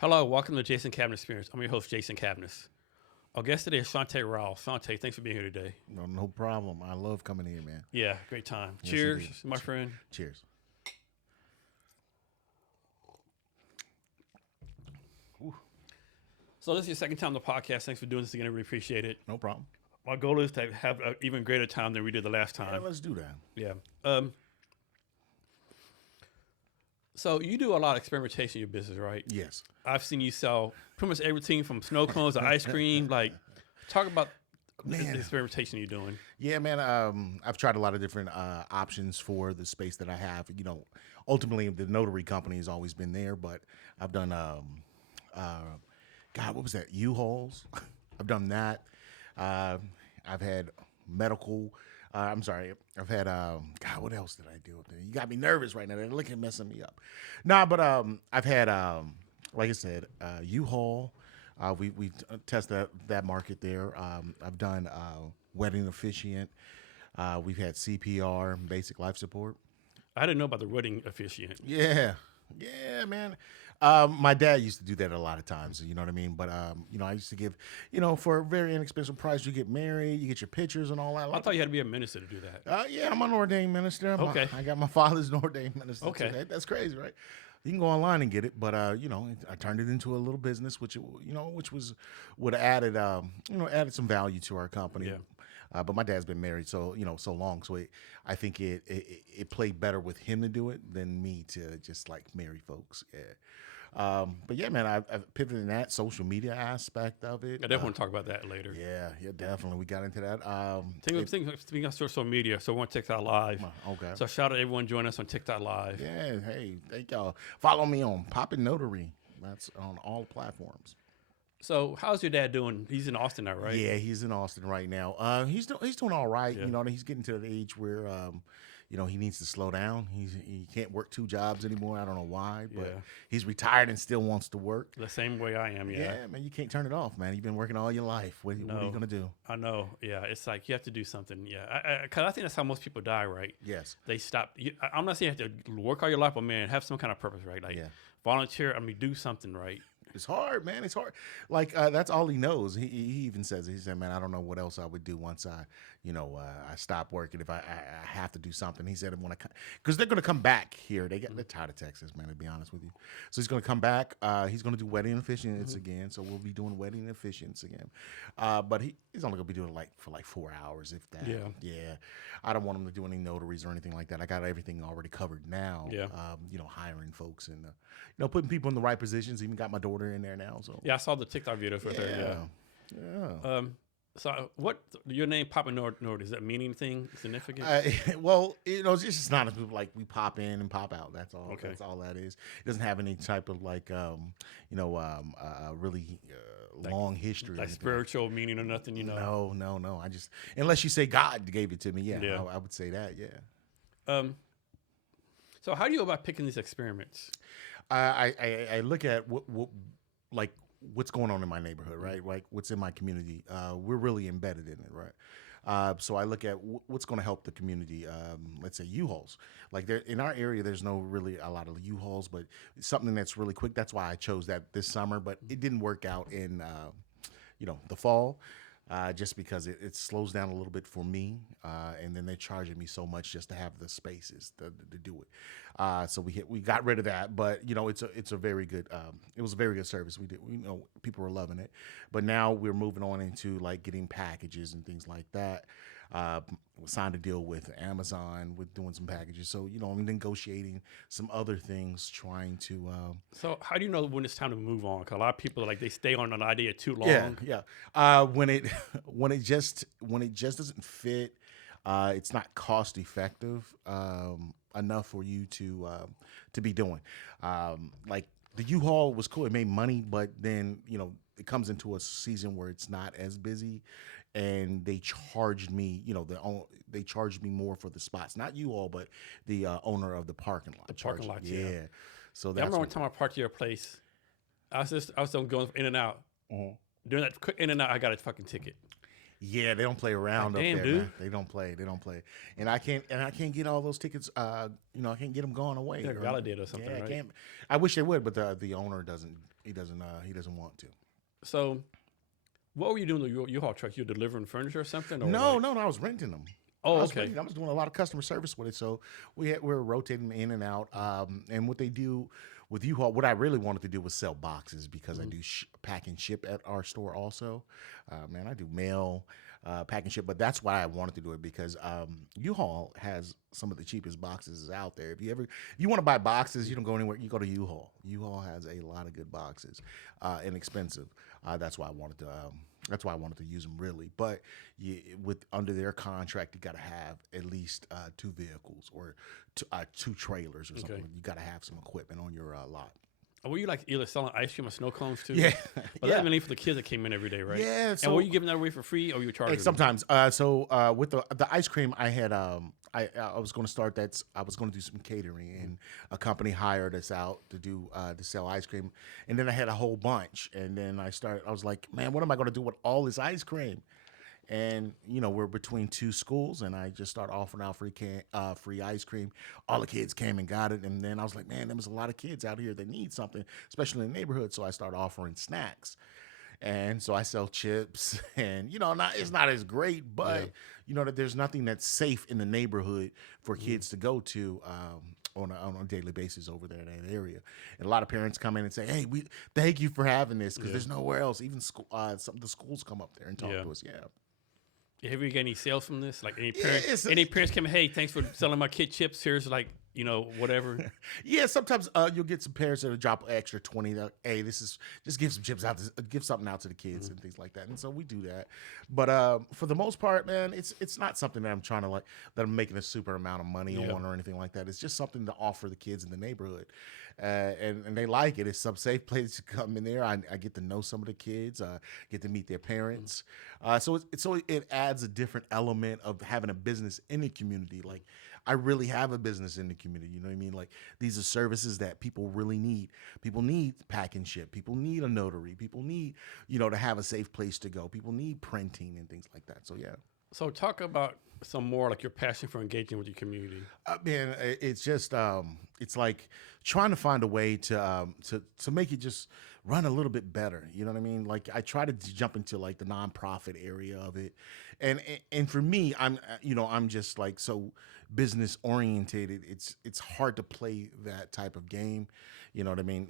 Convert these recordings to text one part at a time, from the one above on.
Hello, welcome to Jason Cavness Experience. I'm your host, Jason Cavness. Our guest today is Shonta Riles. Shonta, thanks for being here today. No problem. I love coming here, man. Yeah, great time. Yes, Cheers, indeed. my friend. Cheers. So this is your second time on the podcast. Thanks for doing this again. I really appreciate it. No problem. My goal is to have an even greater time than we did the last time. Yeah, let's do that. Yeah. So you do a lot of experimentation in your business, right? Yes. I've seen you sell pretty much everything from snow cones to ice cream. Like, talk about the experimentation you're doing. Yeah, man. I've tried a lot of different options for the space that I have. You know, ultimately the notary company has always been there, but I've done God, what was that? U-Hauls. I've done that. I've had medical. I'm sorry. I've had God. What else did I do? You got me nervous right now. They're looking at messing me up. Nah, but I've had like I said, U-Haul. We tested that market there. I've done wedding officiant. We've had CPR, basic life support. I didn't know about the wedding officiant. Yeah, man. My dad used to do that a lot of times. You know what I mean? But you know, I used to give, for a very inexpensive price, you get married, you get your pictures and all that. I thought you had to be a minister to do that. Yeah, I'm an ordained minister. Okay. I got my father's an ordained minister. Okay. Too. That's crazy, right? You can go online and get it, but I turned it into a little business, which would have added added some value to our company. Yeah. But my dad's been married so long, so I think it played better with him to do it than me to just like marry folks. Yeah. But yeah, man, I've pivoted in that social media aspect of it. I definitely want to talk about that later. Yeah, definitely. We got into that. Speaking of social media, so we're on TikTok Live. Okay. So shout out everyone joining us on TikTok Live. Yeah, hey, thank y'all. Follow me on Poppin Notary. That's on all platforms. So how's your dad doing? He's in Austin now, right? Yeah, he's in Austin right now. He's doing all right. Yeah. He's getting to the age where he needs to slow down. He can't work two jobs anymore. I don't know why, but he's retired and still wants to work. The same way I am. Yeah, man, you can't turn it off, man. You've been working all your life. What are you gonna do? I know. Yeah, it's like you have to do something. Yeah, because I think that's how most people die, right? Yes. They stop. I'm not saying you have to work all your life, but man, have some kind of purpose, right? Like volunteer. I mean, do something, right? It's hard, man. It's hard. Like that's all he knows. He even says it. He said, "Man, I don't know what else I would do once I stop working. If I have to do something." He said, because they're going to come back here. They're tired of Texas, man. To be honest with you, so he's going to come back. He's going to do wedding officiants again. So we'll be doing wedding officiants again. But he's only going to be doing it for 4 hours, if that. Yeah. I don't want him to do any notaries or anything like that. I got everything already covered now. Yeah. Hiring folks and putting people in the right positions. Even got my daughter in there now. So yeah, I saw the TikTok videos with her. Yeah. So what your name Poppin Notary, does that mean anything significant? Well, it's just not like we pop in and pop out. That's all. Okay. That's all that is. It doesn't have any type of really long history. Like spiritual meaning or nothing, No. I just, unless you say God gave it to me, I would say that, yeah. So how do you go about picking these experiments? I look at what's going on in my neighborhood, right? Like what's in my community. We're really embedded in it, right? So I look at what's going to help the community. Let's say U-Hauls. Like there in our area, there's no really a lot of U-Hauls, but something that's really quick. That's why I chose that this summer, but it didn't work out in the fall. Just because it slows down a little bit for me, and then they're charging me so much just to have the spaces to do it. So we got rid of that, but it's a very good. It was a very good service. People were loving it, but now we're moving on into like getting packages and things like that. Signed a deal with Amazon with doing some packages. So I'm negotiating some other things, trying to. So how do you know when it's time to move on? Because a lot of people they stay on an idea too long. Yeah. When it just doesn't fit, it's not cost effective enough for you to be doing. Like the U-Haul was cool. It made money, but then it comes into a season where it's not as busy. And they charged me, they charged me more for the spots. Not you all, but the owner of the parking lot. The parking lot, yeah. So that's I remember one time I parked at your place. I was going in and out. Uh-huh. During that quick in and out, I got a fucking ticket. Yeah, they don't play around up damn, there, dude. man. They don't play. And I can't get all those tickets. I can't get them going away. Like validated or something, I right? can't. I wish they would, but the owner doesn't. He doesn't want to. So, what were you doing with your U-Haul truck? You were delivering furniture or something? Or No. I was renting them. Oh, okay. I was doing a lot of customer service with it, so we were rotating in and out. And what they do with U-Haul, what I really wanted to do was sell boxes because I do pack and ship at our store also. Man, I do mail, pack and ship, but that's why I wanted to do it because U-Haul has some of the cheapest boxes out there. If you want to buy boxes, you don't go anywhere. You go to U-Haul. U-Haul has a lot of good boxes, inexpensive. That's why I wanted to. That's why I wanted to use them really. But with under their contract, you got to have at least 2 vehicles or 2 trailers or something. Okay. You got to have some equipment on your lot. Were you like either selling ice cream or snow cones too? Yeah, But that's mainly for the kids that came in every day, right? Yeah. So and were you giving that away for free, or were you charging? them? sometimes. With the ice cream, I had I was going to start that. I was going to do some catering, and a company hired us out to do to sell ice cream, and then I had a whole bunch, and then I was like, man, what am I going to do with all this ice cream? And we're between 2 schools, and I just started offering out free ice cream. All the kids came and got it, and then I was like, man, there was a lot of kids out here that need something, especially in the neighborhood. So I started offering snacks, and so I sell chips, and it's not as great, but that there's nothing that's safe in the neighborhood for kids to go to. On a daily basis over there in that area, and a lot of parents come in and say, "Hey, we thank you for having this because there's nowhere else." Even some of the schools come up there and talk to us. Yeah. Have you got any sales from this? Like any parents come, hey, thanks for selling my kid chips. Here's whatever. Yeah, sometimes you'll get some parents that'll drop an extra 20. Hey, this is just give some chips out, give something out to the kids and things like that. And so we do that. But for the most part, man, it's not something that I'm trying to that I'm making a super amount of money on or anything like that. It's just something to offer the kids in the neighborhood, and they like it. It's some safe place to come in there. I get to know some of the kids. Get to meet their parents. So it adds a different element of having a business in the community. Like, I really have a business in the community. You know what I mean? Like, these are services that people really need. People need pack and ship. People need a notary. People need, to have a safe place to go. People need printing and things like that. So, yeah. So talk about some more like your passion for engaging with your community. Man, it's just it's like trying to find a way to make it just run a little bit better. You know what I mean? Like, I try to jump into like the nonprofit area of it, and for me, I'm just like so business orientated. It's hard to play that type of game. You know what I mean?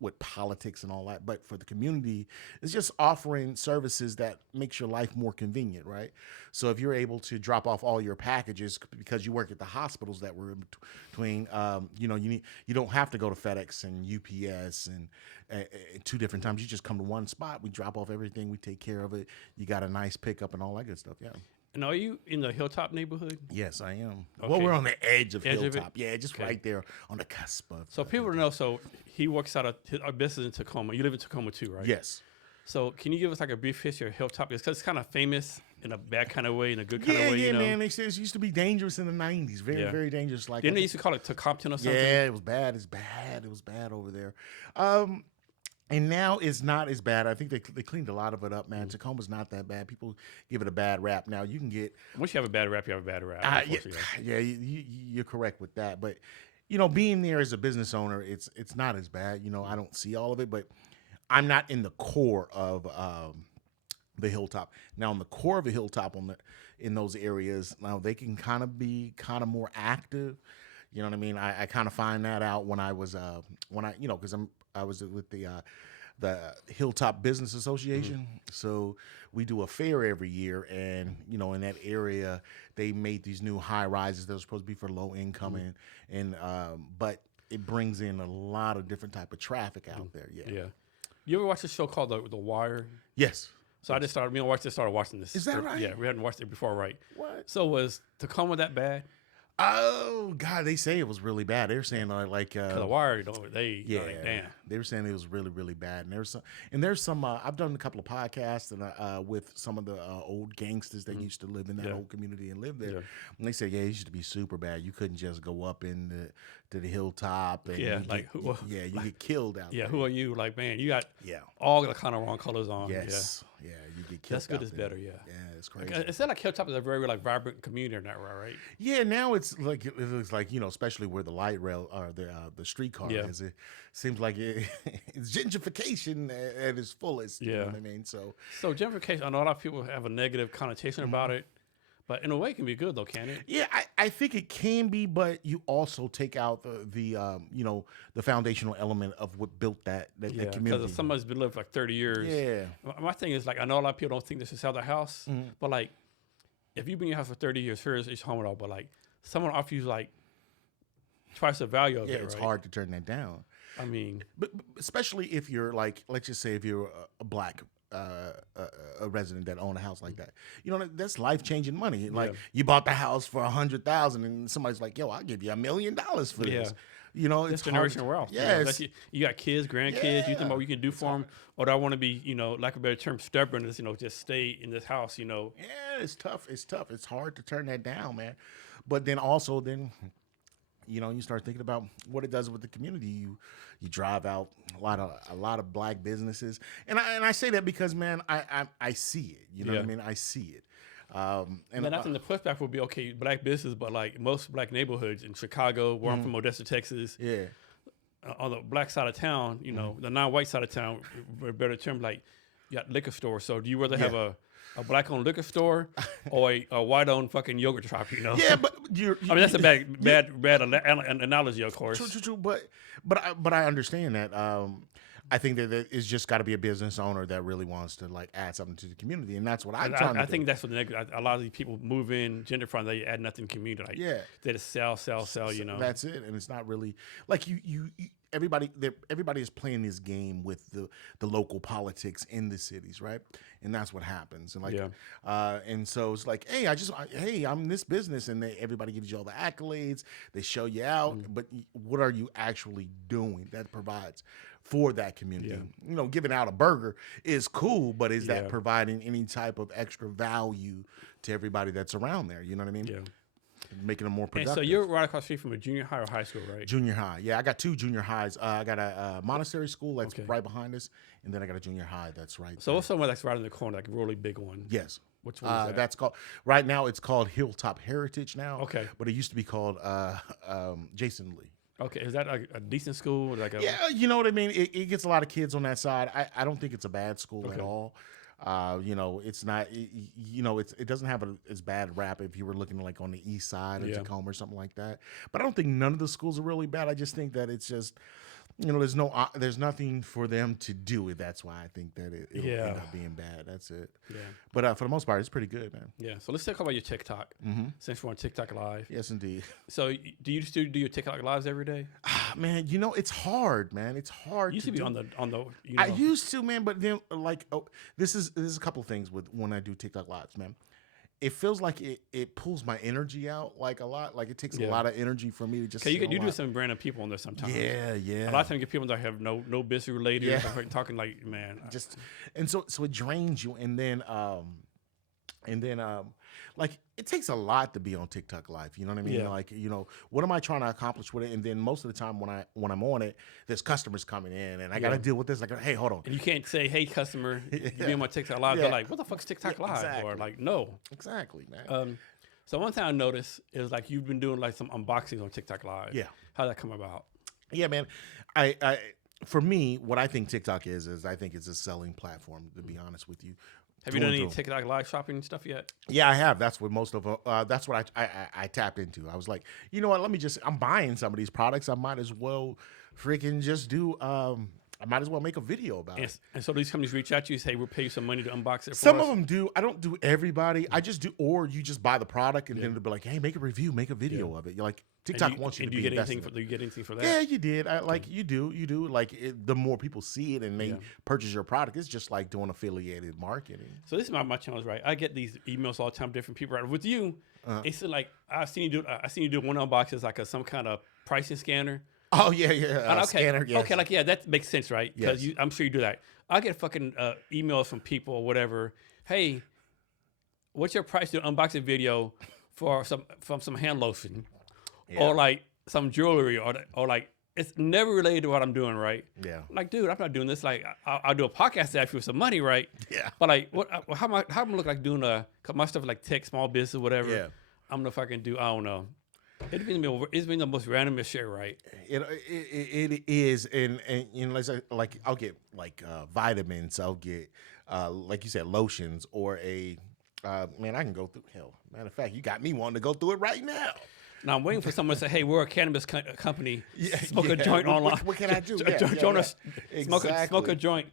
With politics and all that. But for the community, it's just offering services that makes your life more convenient, right? So if you're able to drop off all your packages because you work at the hospitals that we're in between, you don't have to go to FedEx and UPS and 2 different times. You just come to one spot. We drop off everything. We take care of it. You got a nice pickup and all that good stuff. Yeah. And are you in the Hilltop neighborhood? Yes, I am. Okay. Well, we're on the edge of Edge of Hilltop. Yeah, just right there on the cusp of. So people know. So he works out of our business in Tacoma. You live in Tacoma too, right? Yes. So can you give us like a brief history of Hilltop? Because it's kind of famous in a bad kind of way, in a good kind of way. Yeah, man. They said it used to be dangerous in the 90s. Very, very dangerous. Like, didn't they used to call it Tacompton or something? Yeah, it was bad. It's bad. It was bad over there. And now it's not as bad. I think they cleaned a lot of it up, man. Tacoma's not that bad. People give it a bad rap. Now you can get. Once you have a bad rap, you have a bad rap. You're correct with that. But being there as a business owner, it's not as bad. I don't see all of it, but I'm not in the core of the Hilltop. Now, in the core of the Hilltop, in those areas, now they can kind of be more active. You know what I mean? I kind of find that out when I was because I was with the Hilltop Business Association. So we do a fair every year, and in that area they made these new high rises that were supposed to be for low income, and but it brings in a lot of different type of traffic out there. Yeah. You ever watch a show called The Wire? Yes. So I just started. Me and wife just started watching this. Is that right? Yeah, we hadn't watched it before, right? What? So was Tacoma that bad? Oh God, they say it was really bad. They were saying The Wire, they damn. They were saying it was really, really bad. And there's some. I've done a couple of podcasts and with some of the old gangsters that used to live in that old community and live there. Yeah. And they said, it used to be super bad. You couldn't just go up in to the Hilltop, and Yeah, you like get, who? yeah, you get killed out Yeah, there. who are you? Like, man, you got Yeah. all the kind of wrong colors on. Yes. Yeah, you get Yeah, killed. that's good out is there. better. Yeah. Yeah, it's crazy. Like, it said like Hilltop is a very like vibrant community in that way, right? Yeah, now it's like it looks like, especially where the light rail or the streetcar Yeah. is. It seems like it's gentrification at its fullest. You know what I mean? So gentrification, I know a lot of people have a negative connotation about it, but in a way it can be good though, can it? yeah, I think it can be, but you also take out the foundational element of what built that community. Because if somebody's been living for like 30 years. Yeah. My thing is like I know a lot of people don't think they should sell their house, but like if you've been in your house for 30 years, here's each home and all, but like someone offers you like twice the value of it, it's right? hard to turn that down. I mean, but especially if you're like, let's just say if you're a black a resident that own a house like that, that's life changing money. Like you bought the house for $100,000, and somebody's like, "Yo, I'll give you $1 million for this." It's generational wealth. Yeah, you got kids, grandkids. You think about what you can do for them, or do I want to be, like a better term, stubborn? Is just stay in this house. Yeah, it's tough. It's tough. It's hard to turn that down, man. But then also you start thinking about what it does with the community. You drive out a lot of black businesses, and I say that because, man, I see it. You know what I mean? I see it. And then I think the pushback would be, okay, black business, but like most black neighborhoods in Chicago, where I'm from, Odessa, Texas, on the black side of town, the non-white side of town, for a better term, like you got liquor stores. So do you rather have a black-owned liquor store or a white-owned fucking yogurt shop? Yeah, but I mean, that's a bad analogy, of course. True. But I understand that. I think that it's just got to be a business owner that really wants to like add something to the community, and that's what I'm trying to do. I think that's what a lot of these people move in gentrifying. They add nothing to the community. Like, they just sell. That's it, and it's not really like you everybody is playing this game with the local politics in the cities, right? And that's what happens. And and so it's like, hey, I'm this business, and everybody gives you all the accolades. They show you out, but what are you actually doing that provides for that community? Giving out a burger is cool, but is that providing any type of extra value to everybody that's around there? You know what I mean? Yeah. Making them more productive. And so you're right across the street from a junior high or high school, right? Junior high. Yeah, I got 2 junior highs. I got a Montessori school that's right behind us, and then I got a junior high that's right So what's somewhere that's right in the corner, like a really big one? Yes. Which one is that? That's called, right now it's called Hilltop Heritage now. Okay. But it used to be called Jason Lee. Okay, is that a decent school? Yeah, you know what I mean? It gets a lot of kids on that side. I don't think it's a bad school at all. It's not, it doesn't have as bad rap if you were looking like on the east side of Tacoma or something like that. But I don't think none of the schools are really bad. I just think that it's just, there's nothing for them to do. That's why I think that it'll end up being bad. That's it. Yeah. But for the most part, it's pretty good, man. Yeah. So let's talk about your TikTok. Since we're on TikTok Live. Yes, indeed. So do you still do your TikTok Lives every day? Man, it's hard, man. It's hard. You used to be on the. I used to, man, but then this is a couple things with when I do TikTok Lives, man. It feels like it pulls my energy out like a lot. Like it takes a lot of energy for me to just. You do some random people on there sometimes. Yeah. A lot of times you get people that have no business related. Yeah. Talking like, man. So it drains you, and then like it takes a lot to be on TikTok Live. You know what I mean? Yeah. Like, what am I trying to accomplish with it? And then most of the time when I'm on it, there's customers coming in, and I got to deal with this. Like, hey, hold on. And you can't say, hey, customer, you be on my TikTok Live. They're like, what the fuck's TikTok Live? Exactly. Or like, no. Exactly, man. So one thing I noticed is like you've been doing like some unboxings on TikTok Live. Yeah. How'd that come about? Yeah, man. I for me, what I think TikTok is I think it's a selling platform, to be honest with you. Have you done any TikTok Live shopping stuff yet? Yeah, I have. That's what most of that's what I tapped into. I was like, you know what? I'm buying some of these products. I might as well freaking just do. I might as well make a video about it. And so these companies reach out to you and say, we'll pay you some money to unbox it for Some us? of them do. I don't do everybody. I just do, or you just buy the product and then they'll be like, hey, make a review, make a video of it. You're like, TikTok wants you to be invested. Do you get anything for that? Yeah, you did. You do. Like the more people see it and they purchase your product, it's just like doing affiliated marketing. So this is my challenge, right? I get these emails all the time, different people. Right? With you, it's like I seen you do one unbox as like some kind of pricing scanner. Oh yeah. Scanner. Yes. Okay, that makes sense, right? Because I'm sure you do that. I get fucking emails from people or whatever. Hey, what's your price to unboxing video for some hand lotion? Yeah. Or like some jewelry or like it's never related to what I'm doing, right? Yeah. Like, dude, I'm not doing this. Like, I'll do a podcast ad for some money, right? Yeah. But like, how am I look like doing my stuff like tech, small business, whatever? Yeah. I don't know if I can do. I don't know. It's been the most randomest shit, right? It is, and you know, like I'll get like vitamins, I'll get like you said, lotions, or a man, I can go through hell. Matter of fact, you got me wanting to go through it right now. Now I'm waiting for someone to say, "Hey, we're a cannabis company. Smoke a joint online. What can I do? Join us. Exactly. Smoke a joint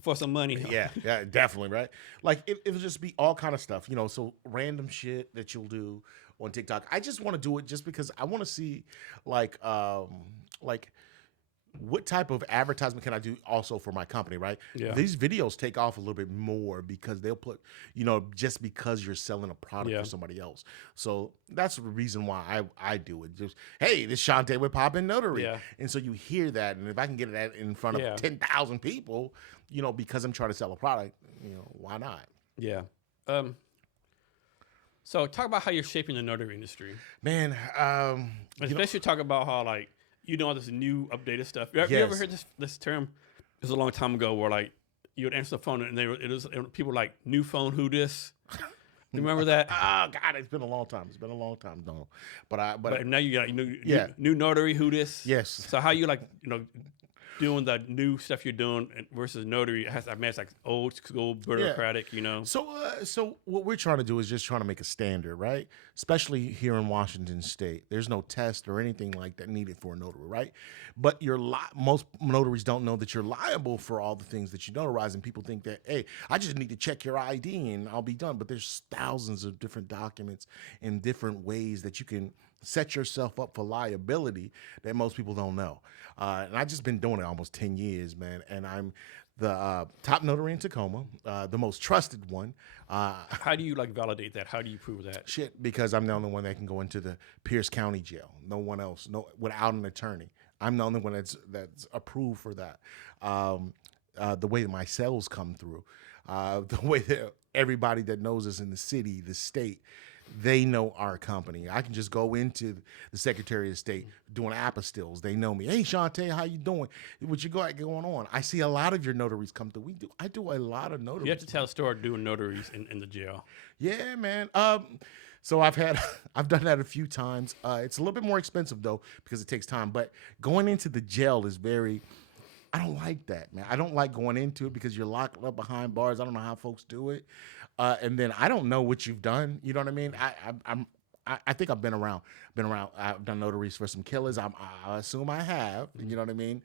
for some money." Yeah, definitely, right? Like it'll just be all kind of stuff, you know. So random shit that you'll do on TikTok. I just want to do it just because I want to see, like what type of advertisement can I do also for my company, right? Yeah. These videos take off a little bit more because they'll put, you know, just because you're selling a product for somebody else. So that's the reason why I do it. Just, hey, this Shonta with Poppin Notary. Yeah. And so you hear that, and if I can get that in front of 10,000 people, you know, because I'm trying to sell a product, you know, why not? Yeah. So talk about how you're shaping the notary industry. Man, especially talk about how like you know all this new updated stuff. You ever heard this term? It was a long time ago where like you would answer the phone and people were like new phone who this. You remember that? Oh God, it's been a long time. No, but now you got new notary who this. Yes. So how you like doing the new stuff you're doing versus notary it's like old school bureaucratic, you know. So what we're trying to do is just trying to make a standard, right? Especially here in Washington State, there's no test or anything like that needed for a notary, right? But most notaries don't know that you're liable for all the things that you notarize, and people think that, hey, I just need to check your ID and I'll be done. But there's thousands of different documents in different ways that you can set yourself up for liability that most people don't know. And I've just been doing it almost 10 years, man. And I'm the top notary in Tacoma, the most trusted one. How do you like validate that? How do you prove that? Because I'm the only one that can go into the Pierce County Jail. No one else, without an attorney. I'm the only one that's approved for that. The way that my sales come through, the way that everybody that knows us in the city, the state, they know our company. I can just go into the Secretary of State doing apostilles. They know me. Hey, Shonta, how you doing? What you got going on? I see a lot of your notaries come through. I do a lot of notaries. You have to tell a story doing notaries in the jail. Yeah, man. So I've done that a few times. It's a little bit more expensive though because it takes time. But going into the jail is I don't like that, man. I don't like going into it because you're locked up behind bars. I don't know how folks do it. And then I don't know what you've done. You know what I mean? I think I've been around. I've done notaries for some killers. I assume I have. You know what I mean?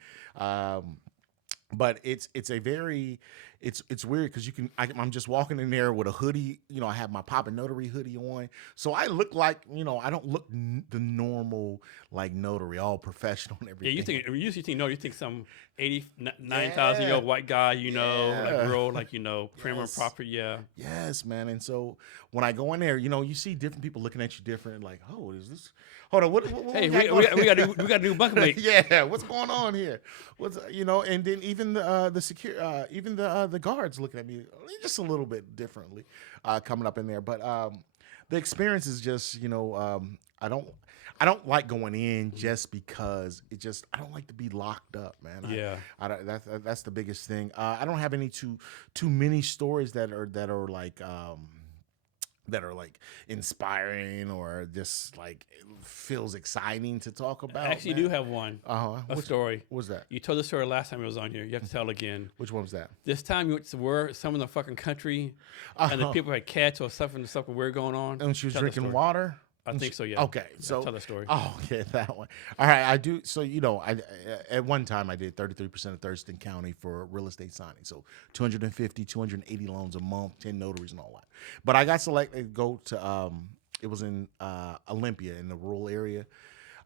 But it's weird because I'm just walking in there with a hoodie. You know, I have my Poppin Notary hoodie on, so I look like, you know, I don't look the normal like notary, all professional and everything. Yeah, you think some 89,000-year-old white guy, you know, like real, like, you know, prim and proper. Yeah. Yes, man. And so when I go in there, you know, you see different people looking at you different, like, oh, is this? Hold on, what hey, we got a new bunkmate. Yeah, what's going on here? You know, and then even the guards looking at me just a little bit differently, coming up in there. But the experience is just, you know, I don't like going in just because I don't like to be locked up, man. Yeah, that's the biggest thing. I don't have any too many stories that are like inspiring or just like feels exciting to talk about. I actually do have one. A story. What's that? You told the story last time it was on here. You have to tell it again. Which one was that? This time you went to where some in the fucking country and the people had cats or something weird going on. And she was drinking water? I think so, yeah. Okay, so tell the story. Oh, okay, that one. All right, I do. So, you know, I at one time I did 33% of Thurston County for real estate signing. So 250, 280 loans a month, 10 notaries and all that. But I got selected to go to, it was in Olympia in the rural area.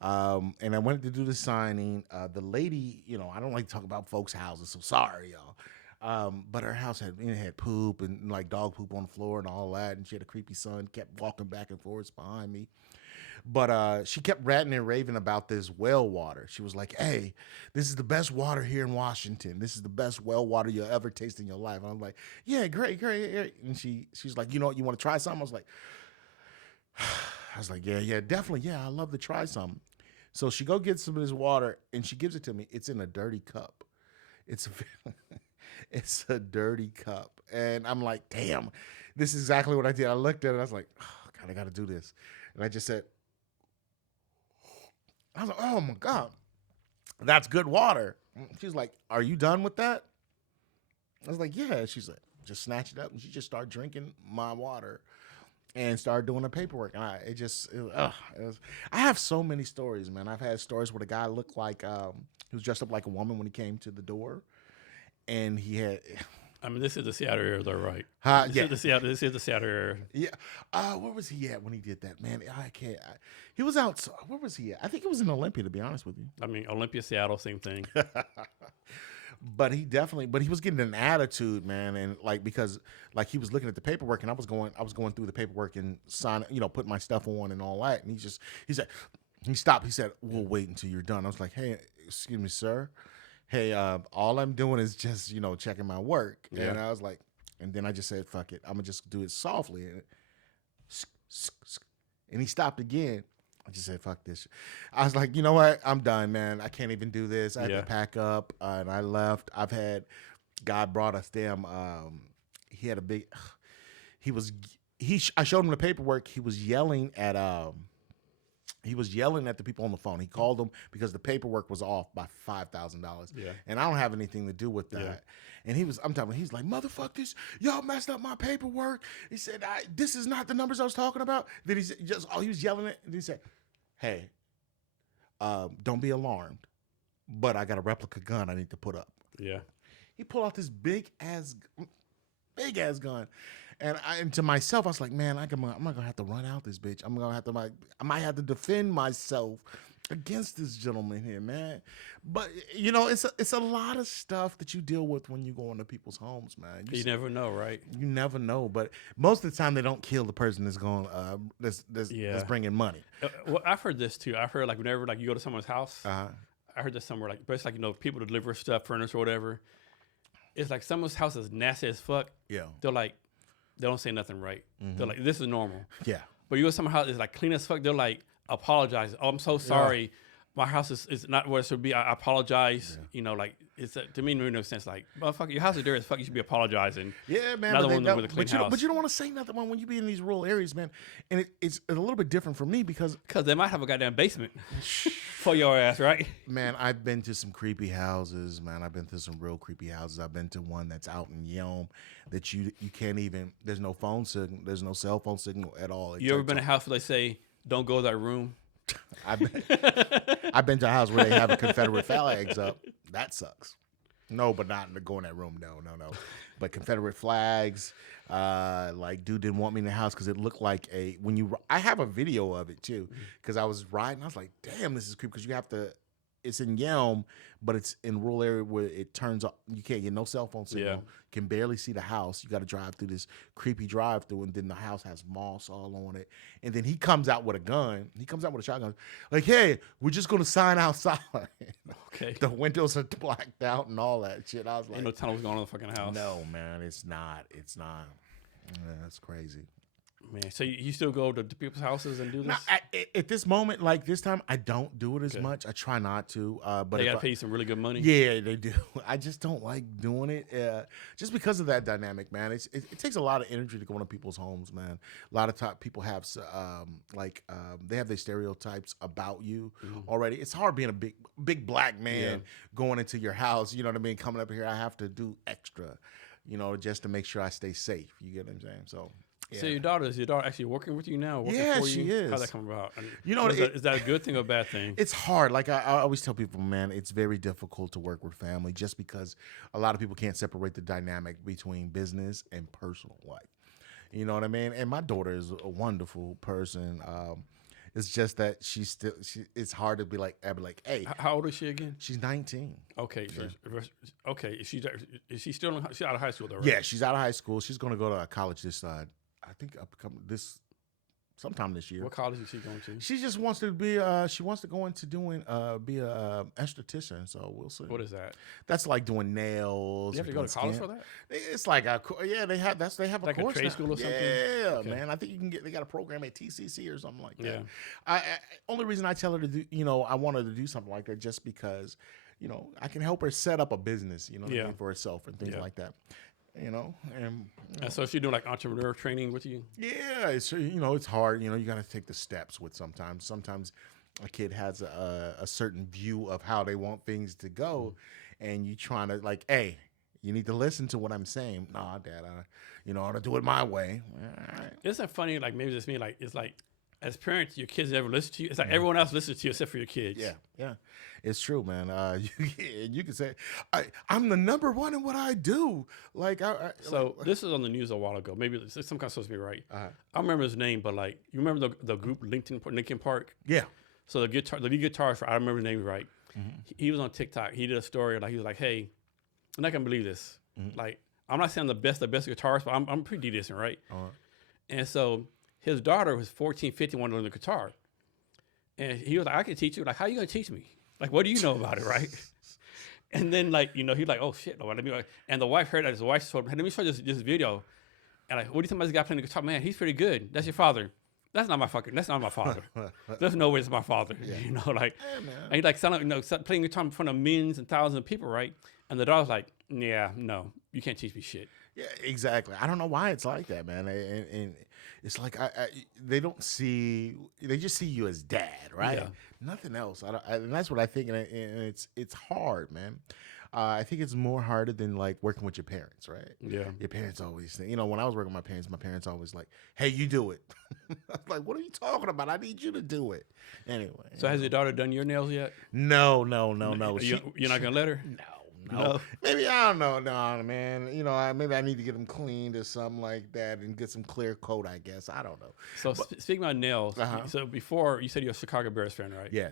And I went to do the signing. The lady, you know, I don't like to talk about folks' houses, so sorry, y'all. But her house had poop and like dog poop on the floor and all that, and she had a creepy son, kept walking back and forth behind me. But she kept ranting and raving about this well water. She was like, hey, this is the best water here in Washington. This is the best well water you'll ever taste in your life. And I was like, yeah, great. And she's like, you know what, you want to try something? I was like, yeah, definitely. Yeah, I'd love to try something. So she go get some of this water, and she gives it to me. It's in a dirty cup. It's it's a dirty cup. And I'm like, damn, this is exactly what I did. I looked at it. I was like, oh, God, I got to do this. And I just said, I was like, oh, my God, that's good water. She's like, are you done with that? I was like, yeah. She's like, just snatch it up. And she just started drinking my water and started doing the paperwork. And I have so many stories, man. I've had stories where the guy looked like, he was dressed up like a woman when he came to the door. And he had... I mean, this is the Seattle area, though, right? This is the Seattle area. Yeah. Where was he at when he did that, man? I can't. He was out. Where was he at? I think it was in Olympia, to be honest with you. I mean, Olympia, Seattle, same thing. But he was getting an attitude, man, and because he was looking at the paperwork, and I was going through the paperwork and putting my stuff on and all that, and he stopped. He said, "We'll wait until you're done." I was like, "Hey, excuse me, sir. Hey, all I'm doing is just, checking my work." Yeah. And I was like, and then I just said, fuck it. I'm going to just do it softly. And he stopped again. I just said, fuck this. I was like, you know what? I'm done, man. I can't even do this. I had to pack up, and I left. God brought us he had a big, I showed him the paperwork. He was yelling at the people on the phone. He called them because the paperwork was off by $5,000. Yeah. And I don't have anything to do with that. Yeah. And he's like, motherfuck this. Y'all messed up my paperwork. He said, this is not the numbers I was talking about. Then he was yelling it. And he said, hey, don't be alarmed, but I got a replica gun I need to put up. Yeah. He pulled out this big ass gun. And to myself, I was like, man, I'm not gonna have to run out this bitch. I might have to defend myself against this gentleman here, man. But it's a lot of stuff that you deal with when you go into people's homes, man. You never know, right? You never know, but most of the time they don't kill the person that's going that's bringing money. Well, I've heard this too. I've heard whenever you go to someone's house, I heard this somewhere but it's people deliver stuff, furniture, or whatever. It's like someone's house is nasty as fuck. Yeah, they're like. They don't say nothing right. Mm-hmm. They're like, this is normal. Yeah. But you go to someone's house, it's clean as fuck. They're like, apologize. Oh, I'm so sorry. Yeah. My house is not what it should be. I apologize. Yeah. It's to me, it makes no sense. Motherfucker, your house is dirty as fuck. You should be apologizing. Yeah, man. Another one with a clean house. But you don't want to say nothing when you be in these rural areas, man. And it's a little bit different for me because they might have a goddamn basement for your ass, right? Man, I've been to some creepy houses, man. I've been to some real creepy houses. I've been to one that's out in Yelm that you can't even. There's no phone signal. There's no cell phone signal at all. You ever been in a house where they say, "Don't go to that room"? I've been to a house where they have a Confederate flags up. That sucks. No, but not to go in that room. No. But Confederate flags. Dude didn't want me in the house because it looked like I have a video of it too because I was riding. I was like, damn, this is creepy because you have to. It's in Yelm, but it's in rural area where it turns up. You can't get no cell phone signal. Yeah. Can barely see the house. You got to drive through this creepy drive-through, and then the house has moss all on it. And then he comes out with a gun. He comes out with a shotgun. Like, hey, we're just gonna sign outside. Okay. The windows are blacked out and all that shit. I was like, ain't no tunnels going on in the fucking house. No, man, it's not. Yeah, that's crazy. Man, so you still go to people's houses and do this? At this moment, this time, I don't do it as much. I try not to. But they got to pay you some really good money? Yeah, they do. I just don't like doing it just because of that dynamic, man. It takes a lot of energy to go into people's homes, man. A lot of people have, they have their stereotypes about you already. It's hard being a big black man going into your house, you know what I mean? Coming up here, I have to do extra, just to make sure I stay safe. You get what I'm saying? So... Yeah. So is your daughter actually working with you now? Yeah, she is. How's that come about? Is that a good thing or a bad thing? It's hard. Like I always tell people, man, it's very difficult to work with family just because a lot of people can't separate the dynamic between business and personal life. You know what I mean? And my daughter is a wonderful person. It's just that it's hard to be like, hey. How old is she again? She's 19. Okay. Yeah. Okay. Is she still she's out of high school though, right? Yeah, she's out of high school. She's going to go to college this I think this sometime this year. What college is she going to? She just wants to be. She wants to go into be a esthetician. So we'll see. What is that? That's like doing nails. You have to go to college for that? It's like they have like a course a trade now. school or something. Yeah, Okay. man. I think you can get. They got a program at TCC or something like that. Yeah. Only reason I tell her to do, I want her to do something like that just because, I can help her set up a business, what I mean, for herself and things like that. And so she doing like entrepreneur training with you? Yeah, it's hard. You got to take the steps with sometimes. Sometimes a kid has a certain view of how they want things to go, and you trying to like, hey, you need to listen to what I'm saying. Nah, Dad, I ought to do it my way. All right. Isn't it funny? Like maybe it's me. Like it's like as parents, your kids never listen to you. It's like everyone else listens to you except for your kids. Yeah, it's true, man. You can say, I'm the number one in what I do. Like, this is on the news a while ago. Maybe it's some kind of supposed to be right. I don't remember his name, but like you remember the group Linkin Park? Yeah. So the lead guitarist, I remember the name right. Mm-hmm. He was on TikTok. He did a story like he was like, "Hey, I'm not gonna believe this. Mm-hmm. Like, I'm not saying the best guitarist, but I'm pretty decent, right?" And so his daughter was 14, 15, wanted to learn the guitar. And he was like, I can teach you. Like, how are you going to teach me? Like, what do you know about it, right? And then, like, he's like, oh, shit. And the wife heard that. His wife told him, hey, let me show you this video. And like, what do you think about this guy playing the guitar? Man, he's pretty good. That's your father. That's not my father. There's no way it's my father. Yeah. And he like started playing guitar in front of millions and thousands of people, right? And the daughter's like, yeah, no, you can't teach me shit. Yeah, exactly. I don't know why it's like that, man. And it's like they just see you as dad, right? Yeah. Nothing else. And that's what I think, and it's hard, man. I think it's more harder than like working with your parents, right? Yeah. Your parents always think, when I was working with my parents always like, hey, you do it. I'm like, what are you talking about? I need you to do it. Anyway. So has your daughter done your nails yet? No. You're not going to let her? No. Maybe, I don't know. No, man. Maybe I need to get them cleaned or something like that and get some clear coat, I guess. I don't know. So speaking about nails, so before you said you're a Chicago Bears fan, right? Yeah.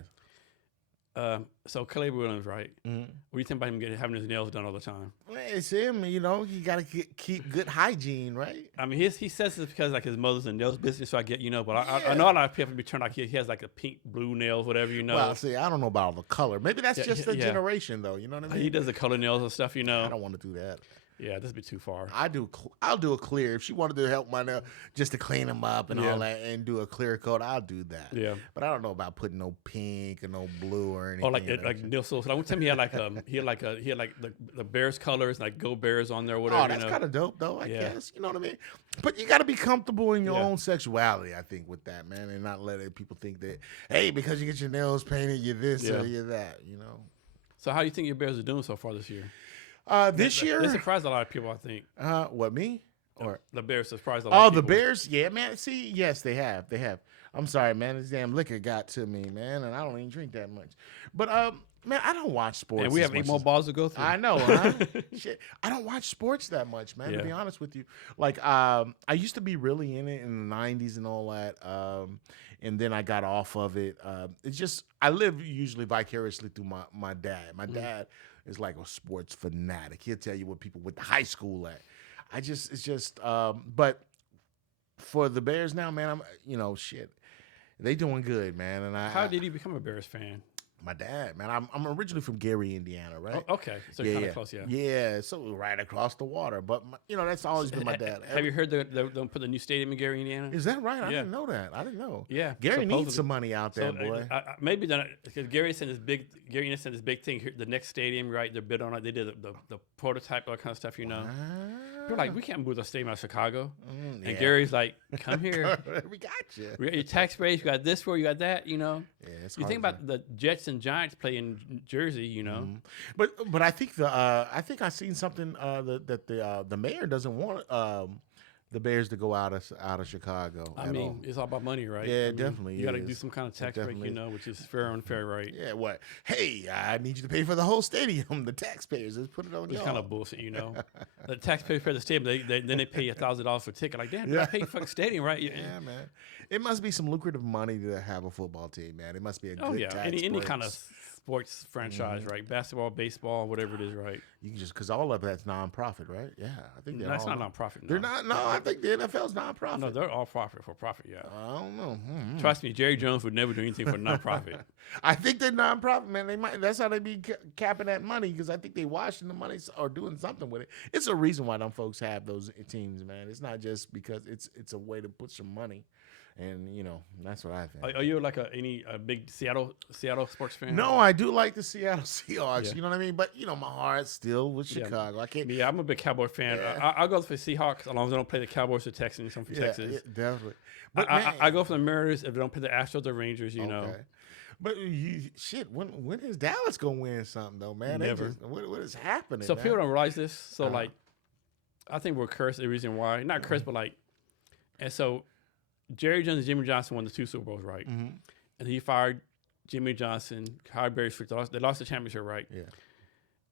So Caleb Williams, right? Mm-hmm. What do you think about him having his nails done all the time? Well, it's him. You got to keep good hygiene, right? I mean, he says it's because like his mother's in nails business, so I get, but I know a lot of people be turned like he has like a pink, blue nails, whatever, Well, see, I don't know about all the color. Maybe that's just the generation, though. You know what I mean? He does the color nails and stuff, I don't want to do that. Yeah, this would be too far. I'll do a clear. If she wanted to help my nail, just to clean them up and all that, and do a clear coat, I'll do that. Yeah, but I don't know about putting no pink or no blue or anything. Or like nail so one time he had like the Bears colors, like Go Bears on there, or whatever. Oh, that's kind of dope, though. I guess you know what I mean. But you got to be comfortable in your own sexuality, I think, with that, man, and not letting people think that, hey, because you get your nails painted, you're this or you're that. So how do you think your Bears are doing so far this year? This year, they surprised a lot of people, I think. What, me? Or the Bears surprised a lot of people. Oh, the Bears? Yeah, man. See, yes, they have. I'm sorry, man. This damn liquor got to me, man, and I don't even drink that much. But, man, I don't watch sports. And we have 8 more balls to go through. I know, huh? Shit. I don't watch sports that much, man, to be honest with you. Like, I used to be really in it in the 90s and all that, and then I got off of it. It's just, I live usually vicariously through my dad. My dad is like a sports fanatic. He'll tell you what people went to high school at. But for the Bears now, man, shit, they doing good, man. And how did you become a Bears fan? My dad, man. I'm originally from Gary, Indiana, right? Oh, okay, so kind of close, Yeah, so right across the water. But that's always been my dad. Have you heard they're put the new stadium in Gary, Indiana? Is that right? I didn't know that. I didn't know. Yeah, Gary needs some money out there, boy. Maybe because Gary sent this big thing here. The next stadium, right? They're bid on it. They did the prototype, all that kind of stuff. They're like, we can't move the stadium out of Chicago. And Gary's like, come here. We got you. We got your tax base. You got this for you got that. Yeah, you think about the Jets and Giants play in Jersey. But I think I seen something that the mayor doesn't want the Bears to go out of Chicago. I mean, it's all about money, right? Yeah, definitely. You got to do some kind of tax break, which is fair and unfair, right? Yeah. What? Hey, I need you to pay for the whole stadium. The taxpayers, let's put it on you. It's kind of bullshit, The taxpayers pay the stadium, then they pay $1,000 for a ticket. Like, damn, I pay for the stadium, right? Yeah, man. It must be some lucrative money to have a football team, man. It must be a good tax any kind of sports franchise, right? Basketball, baseball, whatever it is, right? You can just because all of that's nonprofit, right? Yeah, I think that's not nonprofit. They're not. No, I think the NFL's nonprofit. No, they're all for profit. Yeah, I don't know. Trust me, Jerry Jones would never do anything for nonprofit. I think they're nonprofit, man. They might. That's how they be capping that money because I think they washing the money or doing something with it. It's a reason why them folks have those teams, man. It's not just because it's a way to put some money. And that's what I think. Are you like a big Seattle sports fan? No, I do like the Seattle Seahawks. Yeah. You know what I mean? But my heart's still with Chicago. I can't. Yeah, I'm a big Cowboy fan. Yeah. I'll go for Seahawks as long as they don't play the Cowboys or Texans. I'm from Texas. Yeah, definitely. But I go for the Mariners if they don't play the Astros or Rangers. You know. But when is Dallas gonna win something though, man? Never. What is happening? So people don't realize this. So like, I think we're cursed. The reason why, not cursed, but like, and so. Jerry Jones and Jimmy Johnson won the 2 Super Bowls, right? Mm-hmm. And he fired Jimmy Johnson, hired Barry Switzer. They lost the championship, right? Yeah.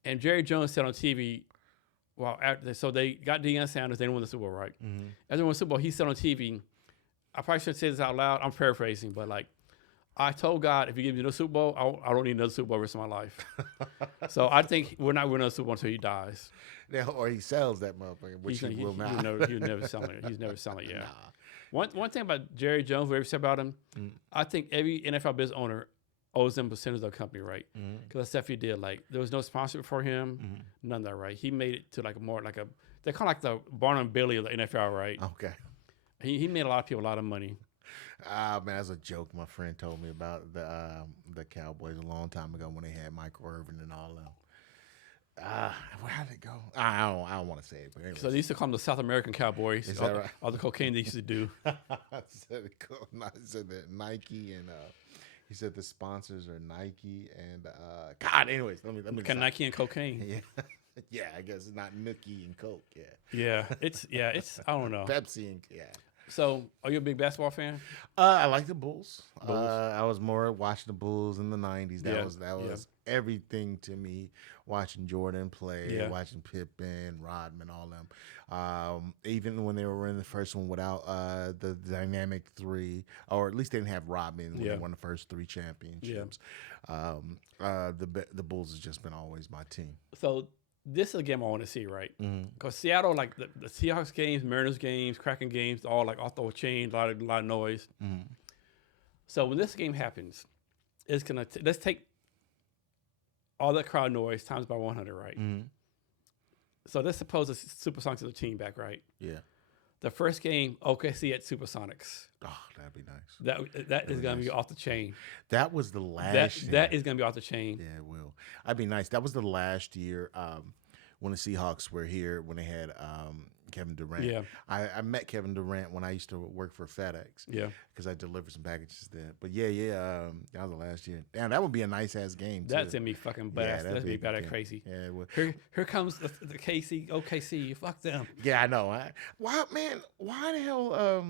And Jerry Jones said on TV, so they got Deion Sanders, they won the Super Bowl, right? Mm-hmm. As they won the Super Bowl, he said on TV, I probably shouldn't say this out loud, I'm paraphrasing, but like, I told God, if you give me no Super Bowl, I don't need another Super Bowl the rest of my life. So I think we're not winning another Super Bowl until he dies. Yeah, or he sells that motherfucker, which he will not. He'll never sell it. He's never selling it, yeah. Nah. One thing about Jerry Jones, whatever you said about him, I think every NFL business owner owes them percentage of the company, right? Because that's stuff he did. Like, there was no sponsor for him, none of that, right? He made it to like they're kind of like the Barnum Bailey of the NFL, right? Okay. He made a lot of people a lot of money. Man, that's a joke my friend told me about the Cowboys a long time ago when they had Michael Irvin and all of them. Where did it go? I don't want to say it. But anyways. So they used to call them the South American Cowboys. Is that right? All the cocaine they used to do. I said that Nike and he said the sponsors are Nike and God. Anyways, let me. Nike and cocaine. Yeah, yeah. I guess it's not Mickey and Coke. Yeah. It's I don't know. Pepsi and So, are you a big basketball fan? I like the Bulls. I was more watching the Bulls in the 90s. That was everything to me. Watching Jordan play, watching Pippen, Rodman, all them. Even when they were in the first one without the dynamic three, or at least they didn't have Rodman when they won the first 3 championships. The Bulls has just been always my team. So, this is a game I want to see, right? Because Seattle, like the Seahawks games, Mariners games, Kraken games, all like off the chain, a lot of noise. So when this game happens, it's gonna let's take all that crowd noise times by 100, right? So let's suppose the Supersonics are the team back, right? Yeah. The first game, OKC at Supersonics. Oh, that'd be nice. That is gonna be off the chain. That was the last. That is gonna be off the chain. Yeah, it will. That'd be nice. That was the last year when the Seahawks were here when they had Kevin Durant. Yeah. I met Kevin Durant when I used to work for FedEx. Yeah. Because I delivered some packages there. But that was the last year. Damn, that would be a nice ass game too. That's gonna be fucking blast. That's gonna be better crazy. Yeah, it would. Here comes the OKC. Fuck them. Yeah, I know. Why the hell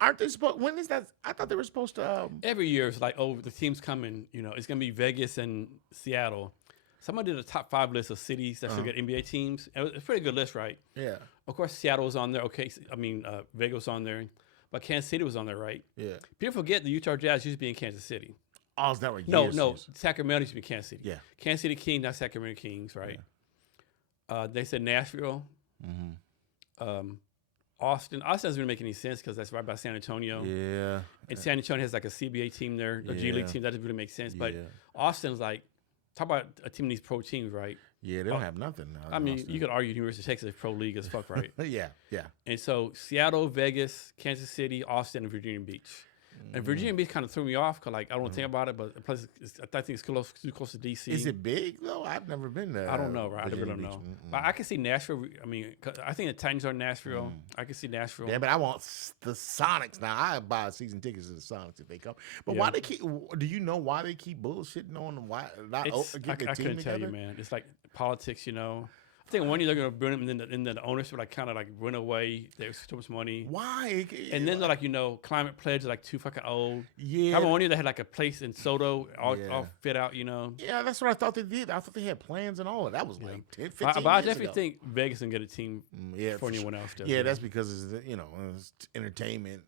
aren't they supposed? When is that? I thought they were supposed to. Every year it's like, the team's coming. It's gonna be Vegas and Seattle. Somebody did a top 5 list of cities that should get NBA teams. It's a pretty good list, right? Yeah. Of course, Seattle was on there. Vegas was on there. But Kansas City was on there, right? Yeah. People forget the Utah Jazz used to be in Kansas City. Oh, is that right? No. Sacramento used to be Kansas City. Yeah. Kansas City Kings, not Sacramento Kings, right? Yeah. They said Nashville. Austin. Austin doesn't really make any sense because that's right by San Antonio. Yeah. And San Antonio has like a CBA team there, a G League team. That doesn't really make sense. But Austin's like, talk about a team of these pro teams, right? Yeah, they don't have nothing. Austin. You could argue University of Texas is pro league as fuck, right? Yeah. And so Seattle, Vegas, Kansas City, Austin, and Virginia Beach. And Virginia Beach kind of threw me off because I don't think about it, but plus I think it's too close to DC. Is it big though? I've never been there. I don't know, right? I really don't know. But I can see Nashville. I think the Titans are in Nashville. I can see Nashville. Yeah, but I want the Sonics now. I buy season tickets to the Sonics if they come. But why they keep? Do you know why they keep bullshitting on them? Why not get the team couldn't tell you, man. It's like politics, I think one year they're going to burn them, and then the owners would kind of run away. There's too much money. Why? And then they're like, climate pledge is too fucking old. Yeah. I remember one year they had a place in Soto all fit out, Yeah, that's what I thought they did. I thought they had plans and all of that. That was 10, 15 years ago. But I definitely think Vegas can get a team before anyone else does. Yeah, that's because it's, it's entertainment,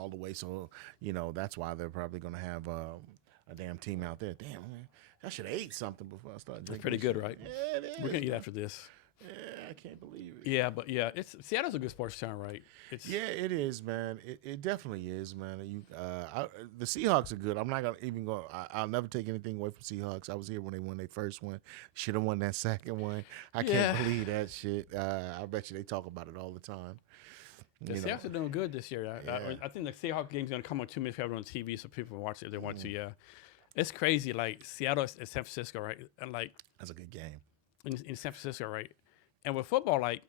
all the way. So, that's why they're probably going to have a damn team out there. Damn, man, I should have ate something before I started drinking. It's pretty good, right? Yeah, it is. We're going to eat after this. Yeah, I can't believe it. Yeah, but yeah, Seattle's a good sports town, right? It is, man. It definitely is, man. The Seahawks are good. I'm not gonna even go. I'll never take anything away from Seahawks. I was here when they won their first one. Should have won that second one. I can't believe that shit. I bet you they talk about it all the time. The Seahawks are doing good this year. I think the Seahawks game's gonna come on 2 minutes if on TV, so people can watch it if they want to. Yeah, it's crazy. Like Seattle and San Francisco, right? And like that's a good game in San Francisco, right? And with football, like,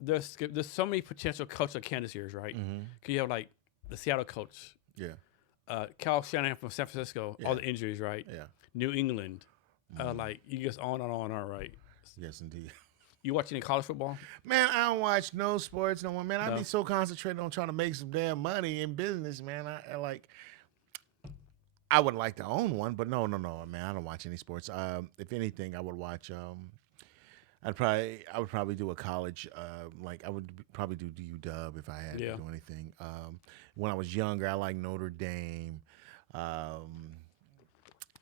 there's so many potential coach candidates here, right? Because you have, like, the Seattle coach. Yeah. Kyle Shanahan from San Francisco, all the injuries, right? Yeah. New England. Like, you just on and on and on, right? Yes, indeed. You watch any college football? Man, I don't watch no sports no more. Man, I be so concentrated on trying to make some damn money in business, man. I would like to own one, but no, man. I don't watch any sports. If anything, I would watch... I would probably do a college, I would probably do UW if I had to do anything. When I was younger, I liked Notre Dame.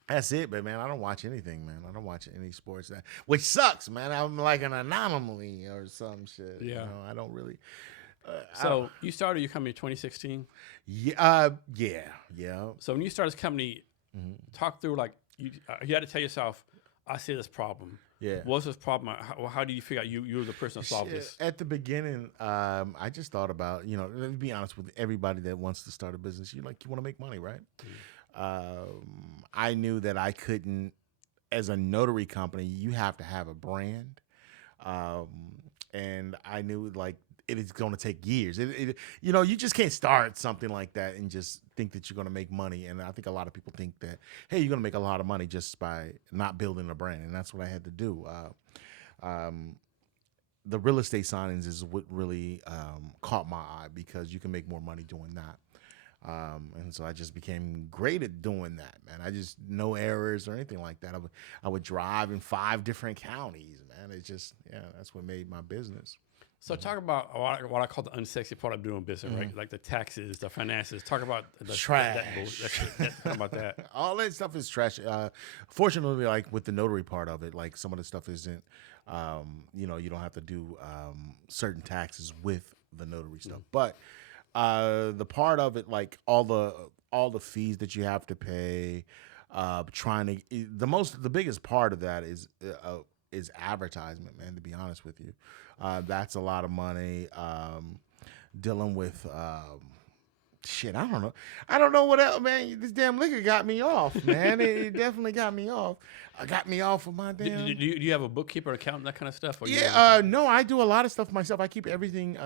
That's it, but man, I don't watch anything, man. I don't watch any sports, which sucks, man. I'm like an anomaly or some shit. Yeah. I don't really. So you started your company in 2016? Yeah. So when you started this company, talk through, like, you had to tell yourself, I see this problem. Yeah. What's this problem? How do you figure out you were the person to solve this? At the beginning, I just thought about, let me be honest with everybody that wants to start a business. You want to make money, right? I knew that I couldn't, as a notary company, you have to have a brand. And I knew, like, it is going to take years. You just can't start something like that and just think that you're going to make money. And I think a lot of people think that, hey, you're going to make a lot of money just by not building a brand. And that's what I had to do. The real estate signings is what really caught my eye because you can make more money doing that. And so I just became great at doing that, man. I just no errors or anything like that. I would drive in 5 different counties, man. It's just, that's what made my business. So talk about what I call the unsexy part of doing business, right? Like the taxes, the finances. Talk about the trash. Talk about that. All that stuff is trash. Fortunately, like with the notary part of it, like some of the stuff isn't, you don't have to do certain taxes with the notary stuff. But the part of it, like all the fees that you have to pay, the biggest part of that is advertisement, man, to be honest with you. That's a lot of money. Dealing with shit, I don't know what else, man. This damn liquor got me off, man. It definitely got me off. Got me off of my damn. Do you have a bookkeeper, accountant, that kind of stuff? Or no, I do a lot of stuff myself. I keep everything.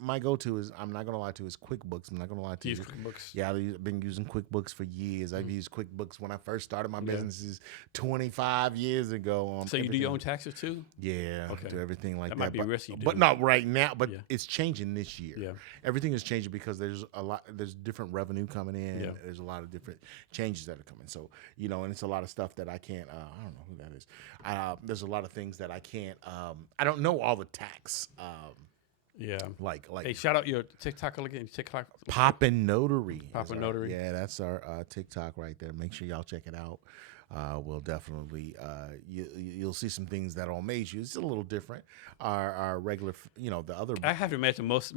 My go-to is, I'm not gonna lie to you, is QuickBooks. I'm not gonna lie to you. Use QuickBooks? Yeah, I've been using QuickBooks for years. I've used QuickBooks when I first started my businesses 25 years ago. So you do your own taxes too? Yeah, okay. Do everything like that. That might be risky, but not right now. But it's changing this year. Yeah, everything is changing because there's different revenue coming in. Yeah. There's a lot of different changes that are coming. So and it's a lot of stuff that I can't. I don't know who that is. There's a lot of things that I can't. I don't know all the tax. Like. Hey, shout out your TikTok again. TikTok. Poppin Notary. Poppin Notary. Yeah, that's our TikTok right there. Make sure y'all check it out. We'll definitely you'll see some things that'll amaze you. It's a little different. Our regular, the other. I have to imagine most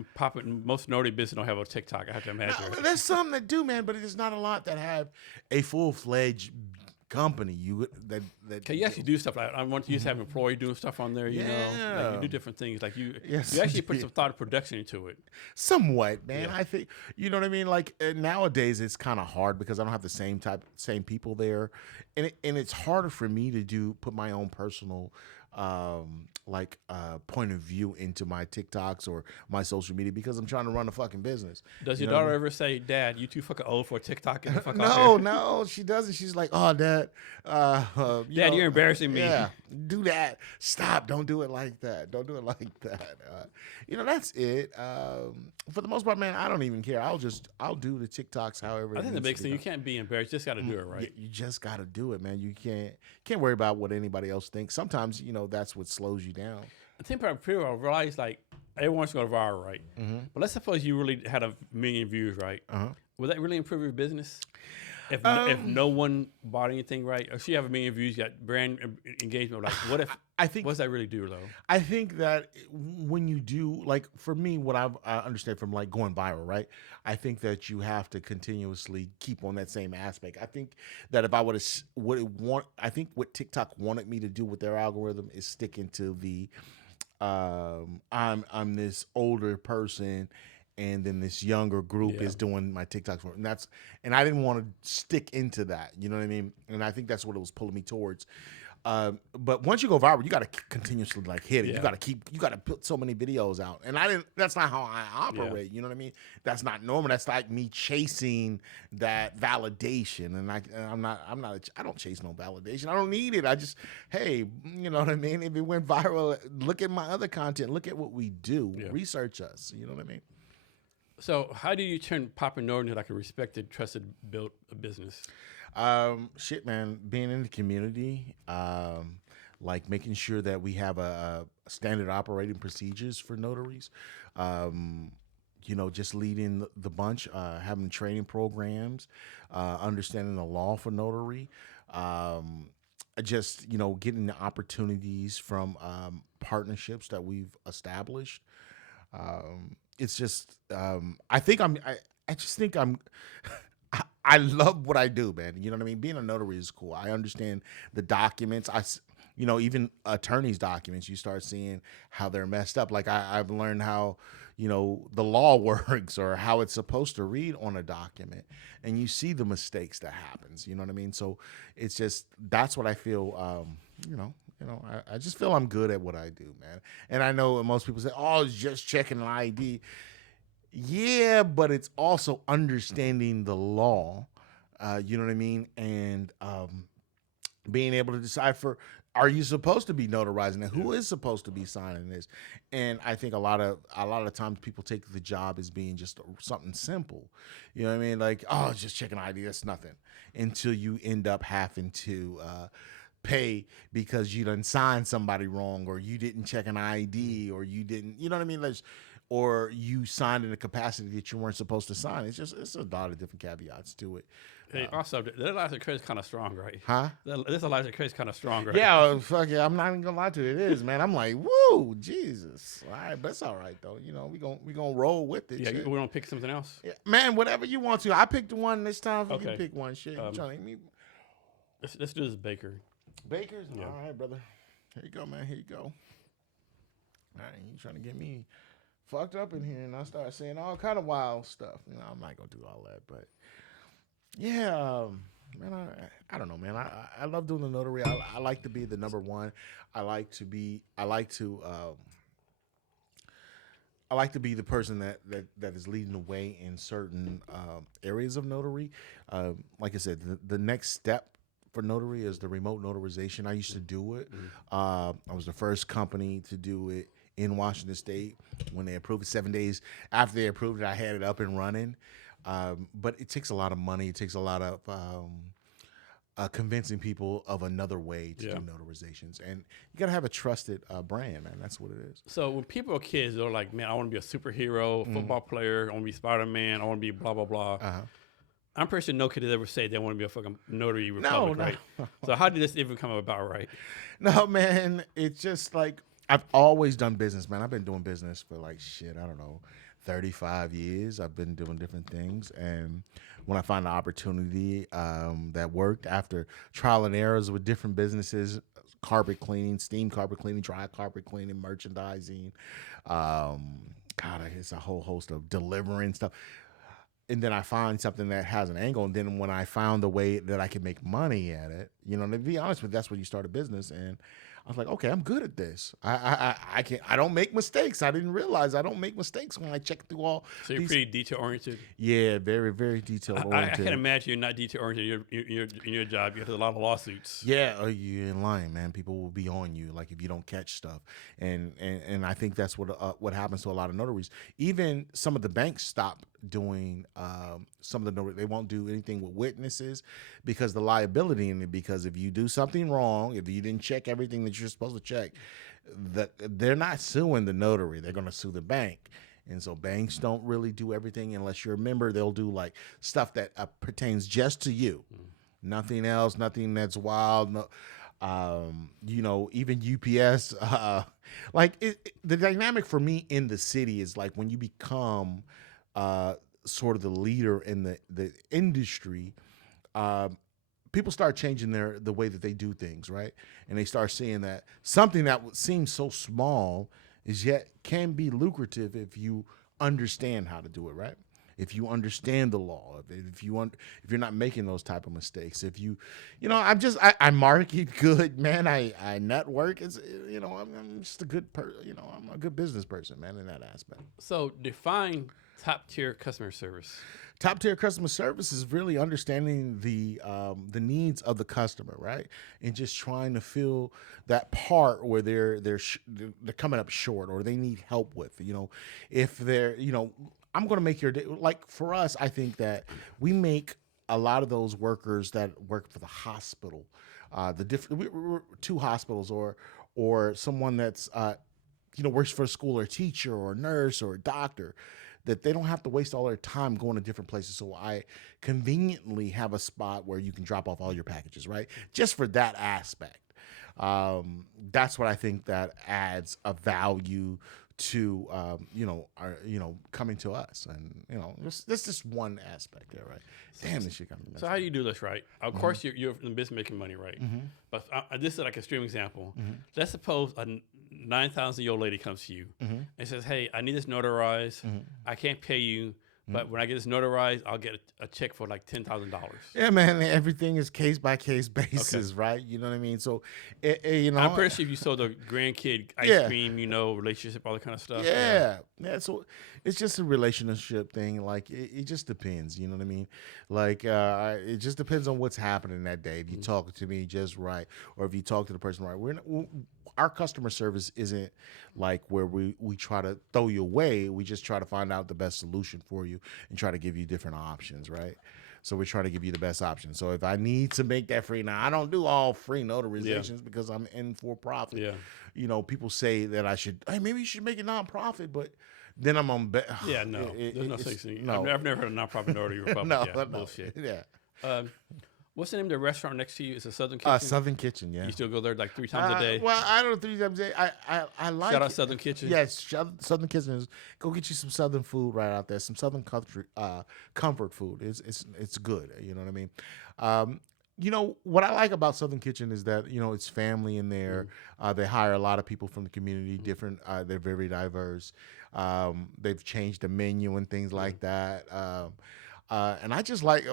notary business don't have a TikTok. I have to imagine. No, there's some that do, man, but there's not a lot that have a full-fledged company. You actually do stuff like I want you to have an employee doing stuff on there. You you do different things. Like you actually put some thought of production into it. Somewhat, man. I think you know what I mean. Like nowadays, it's kind of hard because I don't have the same people there, and it's harder for me to put my own personal point of view into my TikToks or my social media because I'm trying to run a fucking business. Does your daughter ever say, "Dad, you too fucking old for a TikTok"? No, she doesn't. She's like, "Oh, Dad, Dad, you're embarrassing me." Yeah, do that. Stop. Don't do it like that. Don't do it like that. That's it. For the most part, man, I don't even care. I'll do the TikToks however. I think the biggest thing, you can't be embarrassed. You just got to do it right. You just got to do it, man. You can't worry about what anybody else thinks. Sometimes, that's what slows you down. I think people realize, like, everyone's going to viral, right? But let's suppose you really had 1 million views, right? Would that really improve your business? If no one bought anything, right? If you have 1 million views, you got brand engagement, like what if? What does that really do, though? I think that when you do, like, for me, what I understand from like going viral, right? I think that you have to continuously keep on that same aspect. I think that if I would have I think what TikTok wanted me to do with their algorithm is stick into the I'm this older person, and then this younger group is doing my TikToks, and I didn't want to stick into that, you know what I mean? And I think that's what it was pulling me towards. But once you go viral, you got to continuously like hit it. You got to put so many videos out, and that's not how I operate. You know what I mean? That's not normal. That's like me chasing that validation, and I don't chase no validation. I don't need it. I just, hey, you know what I mean? If it went viral, look at my other content. Look at what we do. Research us. You know what I mean? So how do you turn Poppin Notary into like a respected, trusted, built business? Shit, man, being in the community, like making sure that we have a standard operating procedures for notaries, you know, just leading the bunch, having training programs, understanding the law for notary, just, you know, getting the opportunities from partnerships that we've established. It's just, I just think I love what I do, man. You know what I mean? Being a notary is cool. I understand the documents. You know, even attorneys' documents, you start seeing how they're messed up. Like I've learned how, you know, the law works or how it's supposed to read on a document, and you see the mistakes that happens. You know what I mean? So it's just, that's what I feel, I just feel I'm good at what I do, man. And I know most people say, oh, it's just checking an ID. Yeah, but it's also understanding the law, you know what I mean? And being able to decipher, are you supposed to be notarizing it? Who is supposed to be signing this? And I think a lot of times people take the job as being just something simple. You know what I mean? Like, oh, it's just checking ID, that's nothing. Until you end up having to pay because you done signed somebody wrong, or you didn't check an ID, or you didn't, you know what I mean? Or you signed in a capacity that you weren't supposed to sign. It's a lot of different caveats to it. Hey, also, the license credit is kind of strong, right? Huh? This license credit is kind of strong, right? Yeah, fuck yeah. I'm not even gonna lie to you. It is, man. I'm like, woo, Jesus. All right, but it's all right though. You know, we gonna roll with it. Yeah, shit. we don't pick something else. Yeah, man, whatever you want to. I picked one this time. So you can pick one. Shit, you trying to me? Let's do this baker. Bakers. Yeah. All right, brother. Here you go, man. Here you go. All right, you trying to get me fucked up in here, and I start saying all kind of wild stuff. You know, I'm not gonna do all that, but yeah, man, I don't know, man. I love doing the notary. I like to be the number one. I like to be the person that is leading the way in certain areas of notary. Like I said, the next step for notary is the remote notarization. I used to do it. I was the first company to do it in Washington State. When they approved it, 7 days after they approved it, I had it up and running. But it takes a lot of money. It takes a lot of convincing people of another way to do notarizations. And you got to have a trusted brand, man. That's what it is. So when people are kids, they're like, man, I want to be a superhero, football player. I want to be Spider-Man. I want to be blah, blah, blah. I'm pretty sure no kid has ever said they want to be a fucking notary republic, right? So how did this even come about, right? No, man. It's just like, I've always done business, man. I've been doing business for like, shit, I don't know, 35 years. I've been doing different things. And when I find an opportunity that worked after trial and errors with different businesses, carpet cleaning, steam carpet cleaning, dry carpet cleaning, merchandising, it's a whole host of delivering stuff. And then I find something that has an angle. And then when I found the way that I could make money at it, you know, to be honest with you, that's when you start a business. And I was like, okay, I'm good at this. I don't make mistakes. I didn't realize I don't make mistakes when I check through all. So you're pretty detail oriented. Yeah, very, very detail oriented. I can't imagine you're not detail oriented in your job. You have a lot of lawsuits. Yeah, you're in line, man. People will be on you, like if you don't catch stuff, and I think that's what happens to a lot of notaries. Even some of the banks stop doing some of the notary. They won't do anything with witnesses because the liability in it, because because if you do something wrong, if you didn't check everything that you're supposed to check, they're not suing the notary. They're going to sue the bank. And so banks don't really do everything unless you're a member. They'll do like stuff that pertains just to you, nothing else, nothing that's wild. No, even UPS. The dynamic for me in the city is like when you become sort of the leader in the industry. People start changing the way that they do things, right? And they start seeing that something that seems so small is yet can be lucrative if you understand how to do it, right? If you understand the law, if you're not making those type of mistakes, I market good, man. I network. I'm just a good I'm a good business person, man, in that aspect. So define top tier customer service. Top tier customer service is really understanding the needs of the customer, right, and just trying to fill that part where they're coming up short or they need help with. If they're I'm going to make your day. Like for us, I think we make a lot of those workers that work for the hospital, we're two hospitals or someone that's works for a school or a teacher or a nurse or a doctor, that they don't have to waste all their time going to different places. So I conveniently have a spot where you can drop off all your packages, right? Just for that aspect. That's what I think that adds a value to, coming to us. And, this is just one aspect there, right? Damn, this shit got me. So how do you do this, right? Of course, you're in the business making money, right? But this is like a extreme example. Let's suppose a 9,000-year-old lady comes to you and says, hey, I need this notarized. I can't pay you, but when I get this notarized, I'll get a check for like $10,000. Yeah, man. Everything is case by case basis, right? You know what I mean? So, I'm pretty sure if you sold a grandkid ice cream, relationship, all that kind of stuff. Yeah. So it's just a relationship thing. Like it just depends. You know what I mean? Like it just depends on what's happening that day. If you talk to me just right, or if you talk to the person right, our customer service isn't like where we try to throw you away. We just try to find out the best solution for you and try to give you different options, right? So we're trying to give you the best option. So if I need to make that free, now I don't do all free notarizations because I'm in for profit. Yeah. People say that maybe you should make it nonprofit, but then I'm on. There's no such thing. No. I've never heard of nonprofit notary republic. Bullshit. Yeah. What's the name of the restaurant next to you? It's a Southern Kitchen? Southern Kitchen, yeah. You still go there like 3 times a day? Well, I don't know 3 times a day. I like Shout out Southern Kitchen. Yes, Southern Kitchen. Go get you some Southern food right out there. Some Southern country comfort food. It's good. You know what I mean? What I like about Southern Kitchen is that, it's family in there. They hire a lot of people from the community, different. They're very diverse. They've changed the menu and things like that. And I just like,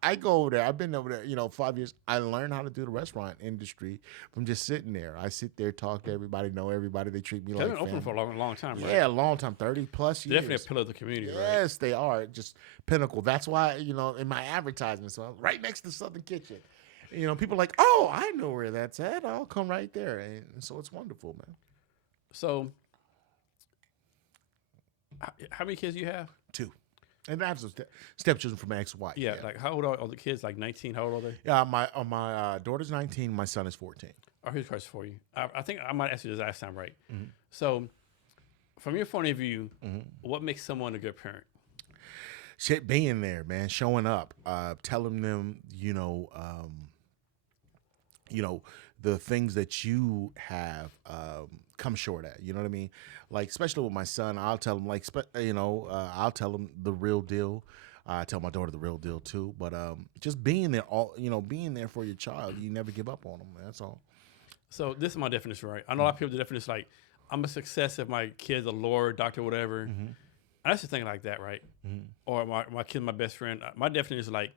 I go over there. I've been over there, 5 years. I learned how to do the restaurant industry from just sitting there. I sit there, talk to everybody, know everybody. They treat me like family. They've been open for a long time, right? Yeah, a long time, 30 plus years. Definitely a pillar of the community, right? Yes, they are. Just pinnacle. That's why, in my advertisements, so I'm right next to Southern Kitchen. People are like, oh, I know where that's at. I'll come right there. And so it's wonderful, man. So, how many kids do you have? 2. And I have some stepchildren from my ex-wife. Yeah, like how old are all the kids? Like 19? How old are they? Yeah, my daughter's 19. My son is 14. Here's a question for you. I think I might ask you this last time, right? So, from your point of view, what makes someone a good parent? Shit, being there, man, showing up, telling them, the things that you have come short at. You know what I mean? Like, especially with my son, I'll tell him, I'll tell him the real deal. I tell my daughter the real deal too. But just being there, being there for your child, you never give up on them. That's all. So this is my definition, right? I know a lot of people, the definition is like, I'm a success if my kid's a lawyer, doctor, whatever. I used to think like that, right? Or my kid's my best friend. My definition is like,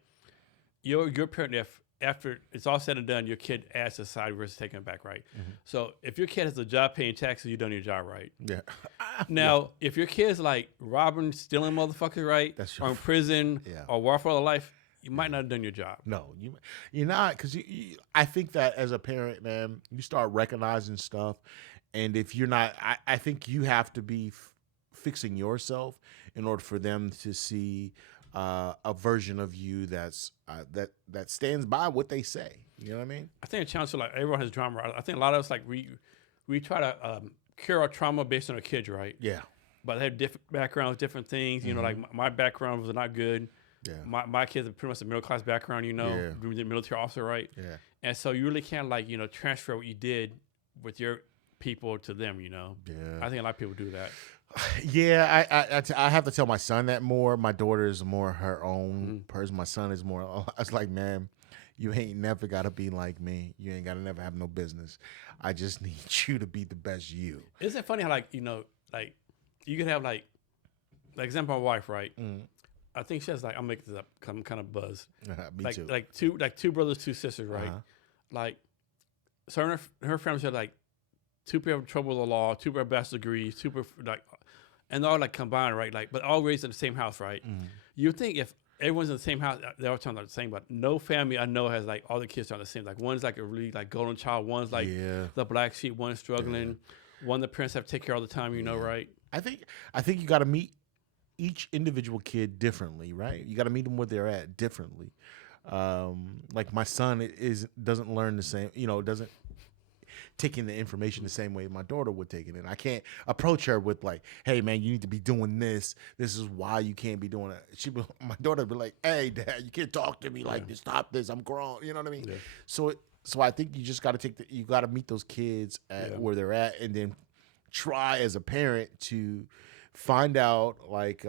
you're a parent if after it's all said and done, your kid adds to society versus taking it back, right? So if your kid has a job paying taxes, you've done your job right. Yeah. Now, if your kid's like robbing, stealing motherfuckers, right? Or in prison or war for their life, you might not have done your job. No, you're not, because I think that as a parent, man, you start recognizing stuff, and if you're not, I think you have to be fixing yourself in order for them to see a version of you that's that stands by what they say. You know what I mean? I think a challenge to like everyone has drama. I think a lot of us like we try to cure our trauma based on our kids, right? Yeah. But they have different backgrounds, different things. You know, like my background was not good. Yeah. My kids are pretty much a middle class background. You know, being a military officer, right? Yeah. And so you really can't like transfer what you did with your people to them. You know. Yeah. I think a lot of people do that. Yeah, I have to tell my son that more. My daughter is more her own person. My son is more. I was like, man, you ain't never gotta be like me. You ain't gotta never have no business. I just need you to be the best you. Isn't it funny how like like you could have like example, my wife, right? I think she has like, I'll make this up because I'm kind of buzzed. Me like, too. Like two brothers, two sisters, right? Like, so her family had like two people have trouble with the law, two people have bachelor's degrees, two people like, and they're all like combined, right? Like, but all raised in the same house, right? You think if everyone's in the same house, they're all talking about the same, but no family I know has like all the kids are the same. Like one's like a really like golden child, one's like the black sheep, one's struggling, one the parents have to take care all the time, right? I think you got to meet each individual kid differently, right? You got to meet them where they're at differently. Like my son doesn't learn the same, doesn't take in the information the same way my daughter would take it. And I can't approach her with like, hey man, you need to be doing this. This is why you can't be doing it. My daughter would be like, hey dad, you can't talk to me like this. Stop this. I'm grown. You know what I mean? Yeah. So I think you just got to you got to meet those kids at where they're at, and then try as a parent to find out like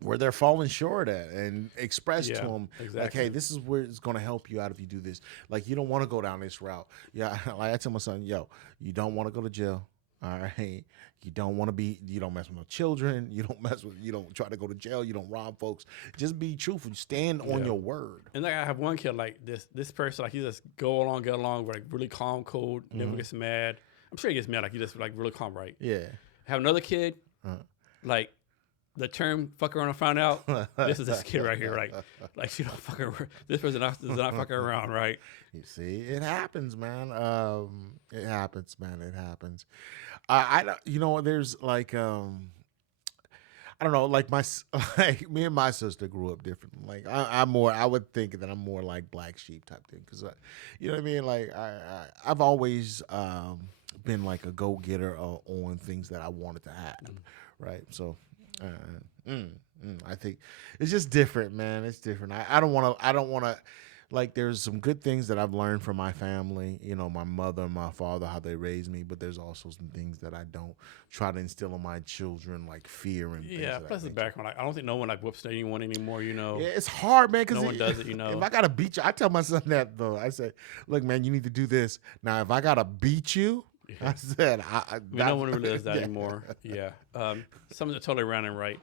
where they're falling short at, and express to them like, hey, this is where it's going to help you out if you do this. Like, you don't want to go down this route. Yeah, like I tell my son, yo, you don't want to go to jail. All right, you don't mess with no children. You don't try to go to jail. You don't rob folks. Just be truthful. Stand on your word. And like I have one kid like this person, like he just get along, like really calm, cold, never gets mad. I'm sure he gets mad, like he just like really calm, right? Yeah. Have another kid, like the term "fuck around and find out." This is this kid right here, right? Like she don't fucking. This person does not fucking around, right? You see, it happens, man. It happens, man. It happens. I there's like I don't know, like me and my sister grew up different. Like I would think that I'm more like black sheep type thing, because you know what I mean. Like I've always been like a go getter on things that I wanted to have, right? So. I think it's just different, man. It's different. I don't want to, like, there's some good things that I've learned from my family, my mother and my father, how they raised me, but there's also some things that I don't try to instill in my children, like fear and things. Yeah, plus the background. Like, I don't think no one like whoops anyone anymore, Yeah, it's hard, man, because no one does it, If I got to beat you, I tell my son that, though. I say, look, man, you need to do this. Now, if I got to beat you, I said, no one really does that anymore. Yeah. Something that's totally random, right?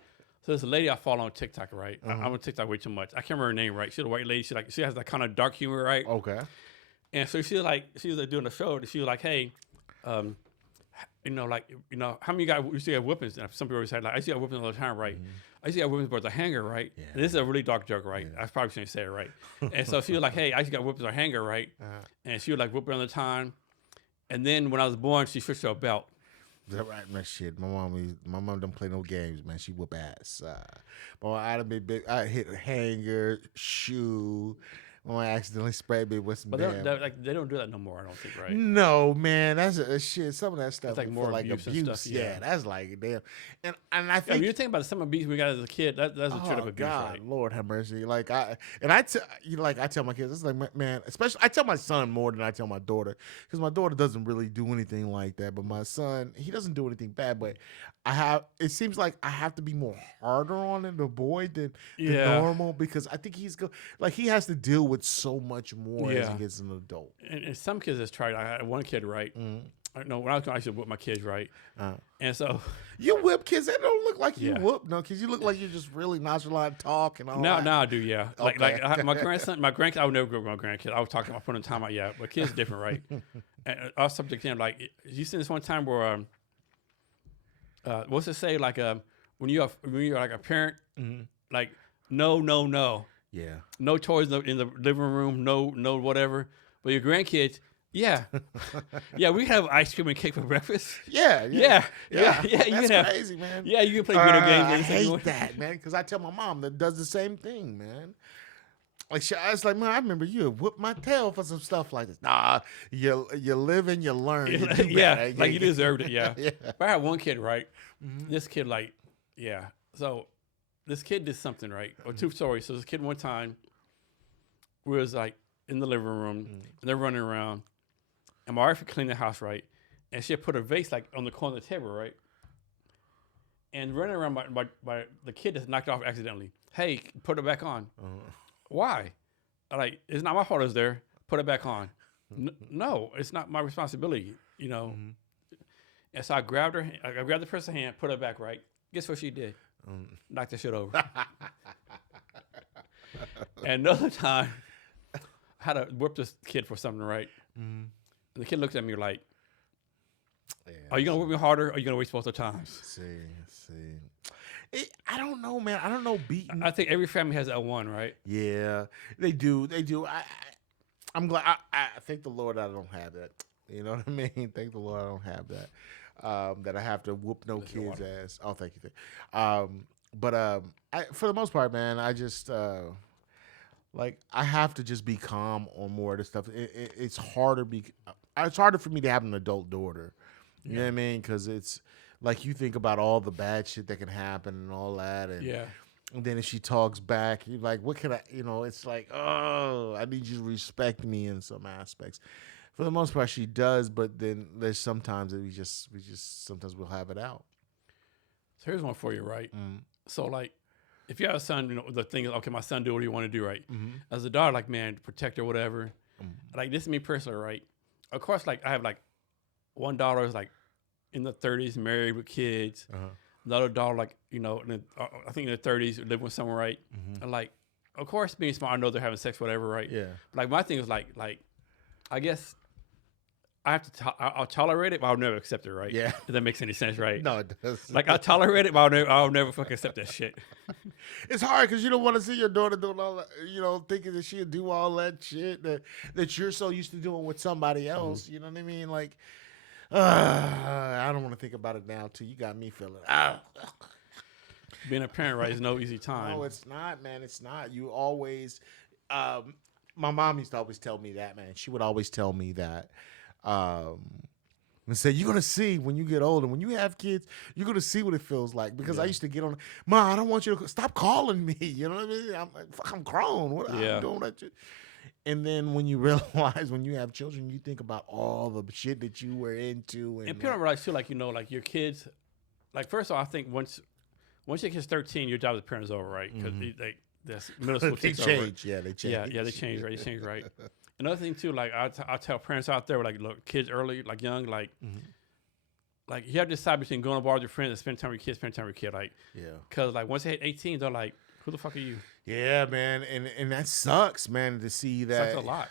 So there's a lady I follow on TikTok, right? I'm on TikTok way too much. I can't remember her name, right? She's a white lady. She has that kind of dark humor, right? Okay. And so she was doing a show. She was like, hey, how many guys used to have whippings? And some people always say, like, I used to have whippings all the time, right? I used to have whippings, but it's a hanger, right? Yeah. And this is a really dark joke, right? I probably shouldn't say it, right? And so she was like, hey, I used to have whippings or hanger, right? And she would like whip around the time. And then when I was born, she switched to a belt. That right, man. Shit, my mom don't play no games, man. She whoop ass. But I hit a hanger, shoe. When I accidentally sprayed me with some. But they don't do that no more. I don't think, right? No, man, that's shit. Some of that stuff, that's like more like abuse. And stuff, yeah, that's like damn. And I think when you think about some abuse we got as a kid, that's a trip of abuse. God, right? Lord have mercy. Like I tell my kids, it's like, man, especially I tell my son more than I tell my daughter, because my daughter doesn't really do anything like that, but my son, he doesn't do anything bad, but it seems like I have to be more harder on the boy than normal, because I think he has to deal with so much more as he gets an adult. And some kids just tried. I had one kid, right? No, when I was going, I used to whip my kids, right? And so you whip kids. They don't look like you whoop, no, because you look like you're just really nonchalant talk and all that. Now I do, yeah. Okay. Like my grandson, my grandkids. I would never grow up with my grandkids. I was talking about putting time out, yeah. But kids different, right? And I was subject to him, like, you seen this one time where what's it say? Like when you're like a parent, like no. Yeah. No toys in the living room, no whatever. But your grandkids, Yeah, yeah. We have ice cream and cake for breakfast. Yeah. Yeah. You That's can have, crazy, man. Yeah, you can play video games. I hate that, man, because I tell my mom that does the same thing, man. Like I was like, man, I remember you whooped my tail for some stuff like this. Nah, you live and you learn. You do Yeah, better. like you deserved it. Yeah. Yeah. But I had one kid, right? This kid, like, yeah. So this kid did something, right? Or two stories. So this kid one time, we was like in the living room, and they're running around, and my wife cleaned the house, right? And she had put a vase like on the corner of the table, right? And running around, by the kid just knocked it off accidentally. Hey, put it back on. Why? Like, it's not my fault it's there. Put it back on. No, it's not my responsibility, you know. And so I grabbed her. I grabbed the person's hand, put her back, right? Guess what she did? Knocked the shit over. And another time, I had to whip this kid for something, right? And the kid looked at me like, are you going to whip me harder, or are you going to waste both the times? See. I don't know, man. I don't know beating. I think every family has that one, right? Yeah, they do. I'm glad. I thank the Lord I don't have that. You know what I mean? Thank the Lord I don't have that. That I have to whoop no kid's ass. Oh, thank you. But for the most part, man, I just like I have to just be calm on more of this stuff. It's harder. It's harder for me to have an adult daughter. You know what I mean? Because it's like you think about all the bad shit that can happen and all that, and then if she talks back, you're like, what can I? You know, it's like, oh, I need you to respect me in some aspects. For the most part, she does, but then there's sometimes that we just sometimes we'll have it out. So here's one for you, right? So like, if you have a son, you know the thing is, okay, my son do what do you want to do, right? As a daughter, like, man, protect her, whatever. Like, this is me personally, right? Of course, like I have like one daughter is like in the 30s, married with kids. The other daughter, like, you know, I think in the 30s, living with someone, right? And like, of course, being smart, I know they're having sex, whatever, right? Yeah. But like, my thing is like, I guess I have to, I'll tolerate it, but I'll never accept it, right? Yeah. If that makes any sense, right? No, it does. Like, I'll tolerate it, but I'll never fucking accept that shit. It's hard because you don't want to see your daughter doing all that, you know, thinking that she'll do all that shit that you're so used to doing with somebody else. You know what I mean? Like, I don't want to think about it now, too. You got me feeling. Being a parent, right, is no easy time. No, it's not, man. It's not. You always, my mom used to always tell me that, man. She would always tell me that. And say, you're going to see when you get older, when you have kids, you're going to see what it feels like. Because I used to get on, Ma, I don't want you to stop calling me. You know what I mean? I'm like, fuck, I'm grown. What I'm doing that shit. And then when you realize when you have children, you think about all the shit that you were into. And people don't realize too, like, you know, like your kids, like, first of all, I think once your kid's 13, your job as a parent is over, right? Because that's middle school they takes change. over. Yeah, they change. Yeah, they change, right? They change, right? Another thing too, like I tell parents out there, like, look, kids early, like young, like, like you have to decide between going to bar with your friends and spending time with your kids, spending time with your kid, like, because like once they hit 18, they're like, who the fuck are you? Yeah, man, and that sucks, man, to see that. Sucks a lot.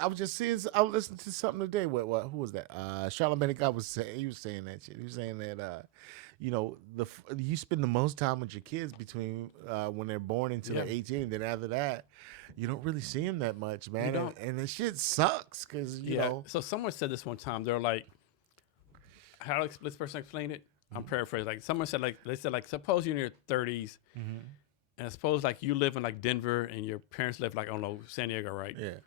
I was just seeing. I was listening to something today. What? Who was that? Charlamagne God was saying. He was saying that shit. He was saying that. You know, you spend the most time with your kids between when they're born until they're 18, and then after that, you don't really see them that much, man. And the shit sucks because you know. So someone said this one time. They're like, how this person explain it? I'm paraphrasing. Like someone said, like they said, like suppose you're in your 30s, and suppose like you live in like Denver, and your parents live like I don't know San Diego, right? Yeah.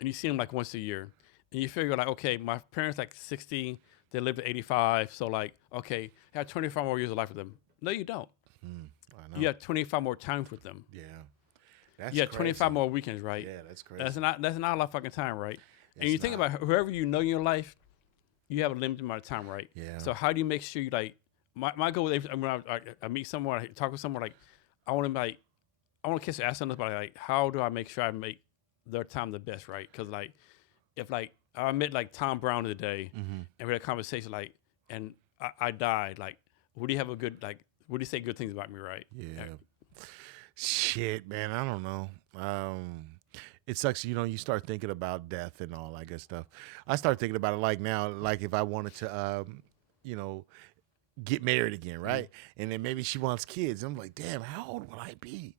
And you see them like once a year, and you figure like, okay, my parents like 60. They live to 85, so like, okay, I have 25 more years of life with them. No, you don't. I know. You have 25 more times with them. Yeah, that's you have 25 more weekends, right? Yeah, that's crazy. That's not a lot of fucking time, right? And you think about whoever you know in your life, you have a limited amount of time, right? Yeah. So how do you make sure you like? My goal is when I meet someone, I talk with someone, like I want to kiss their ass on this, but like, how do I make sure I make their time the best, right? Because like, if like I met like Tom Brown today, and we had a conversation like, and I died. Like, would he have a good like? Would he say good things about me, right? Yeah. Shit, man, I don't know. It sucks, you know. You start thinking about death and all that good stuff. I start thinking about it like now, like if I wanted to, you know, get married again, right? And then maybe she wants kids. I'm like, damn, how old will I be?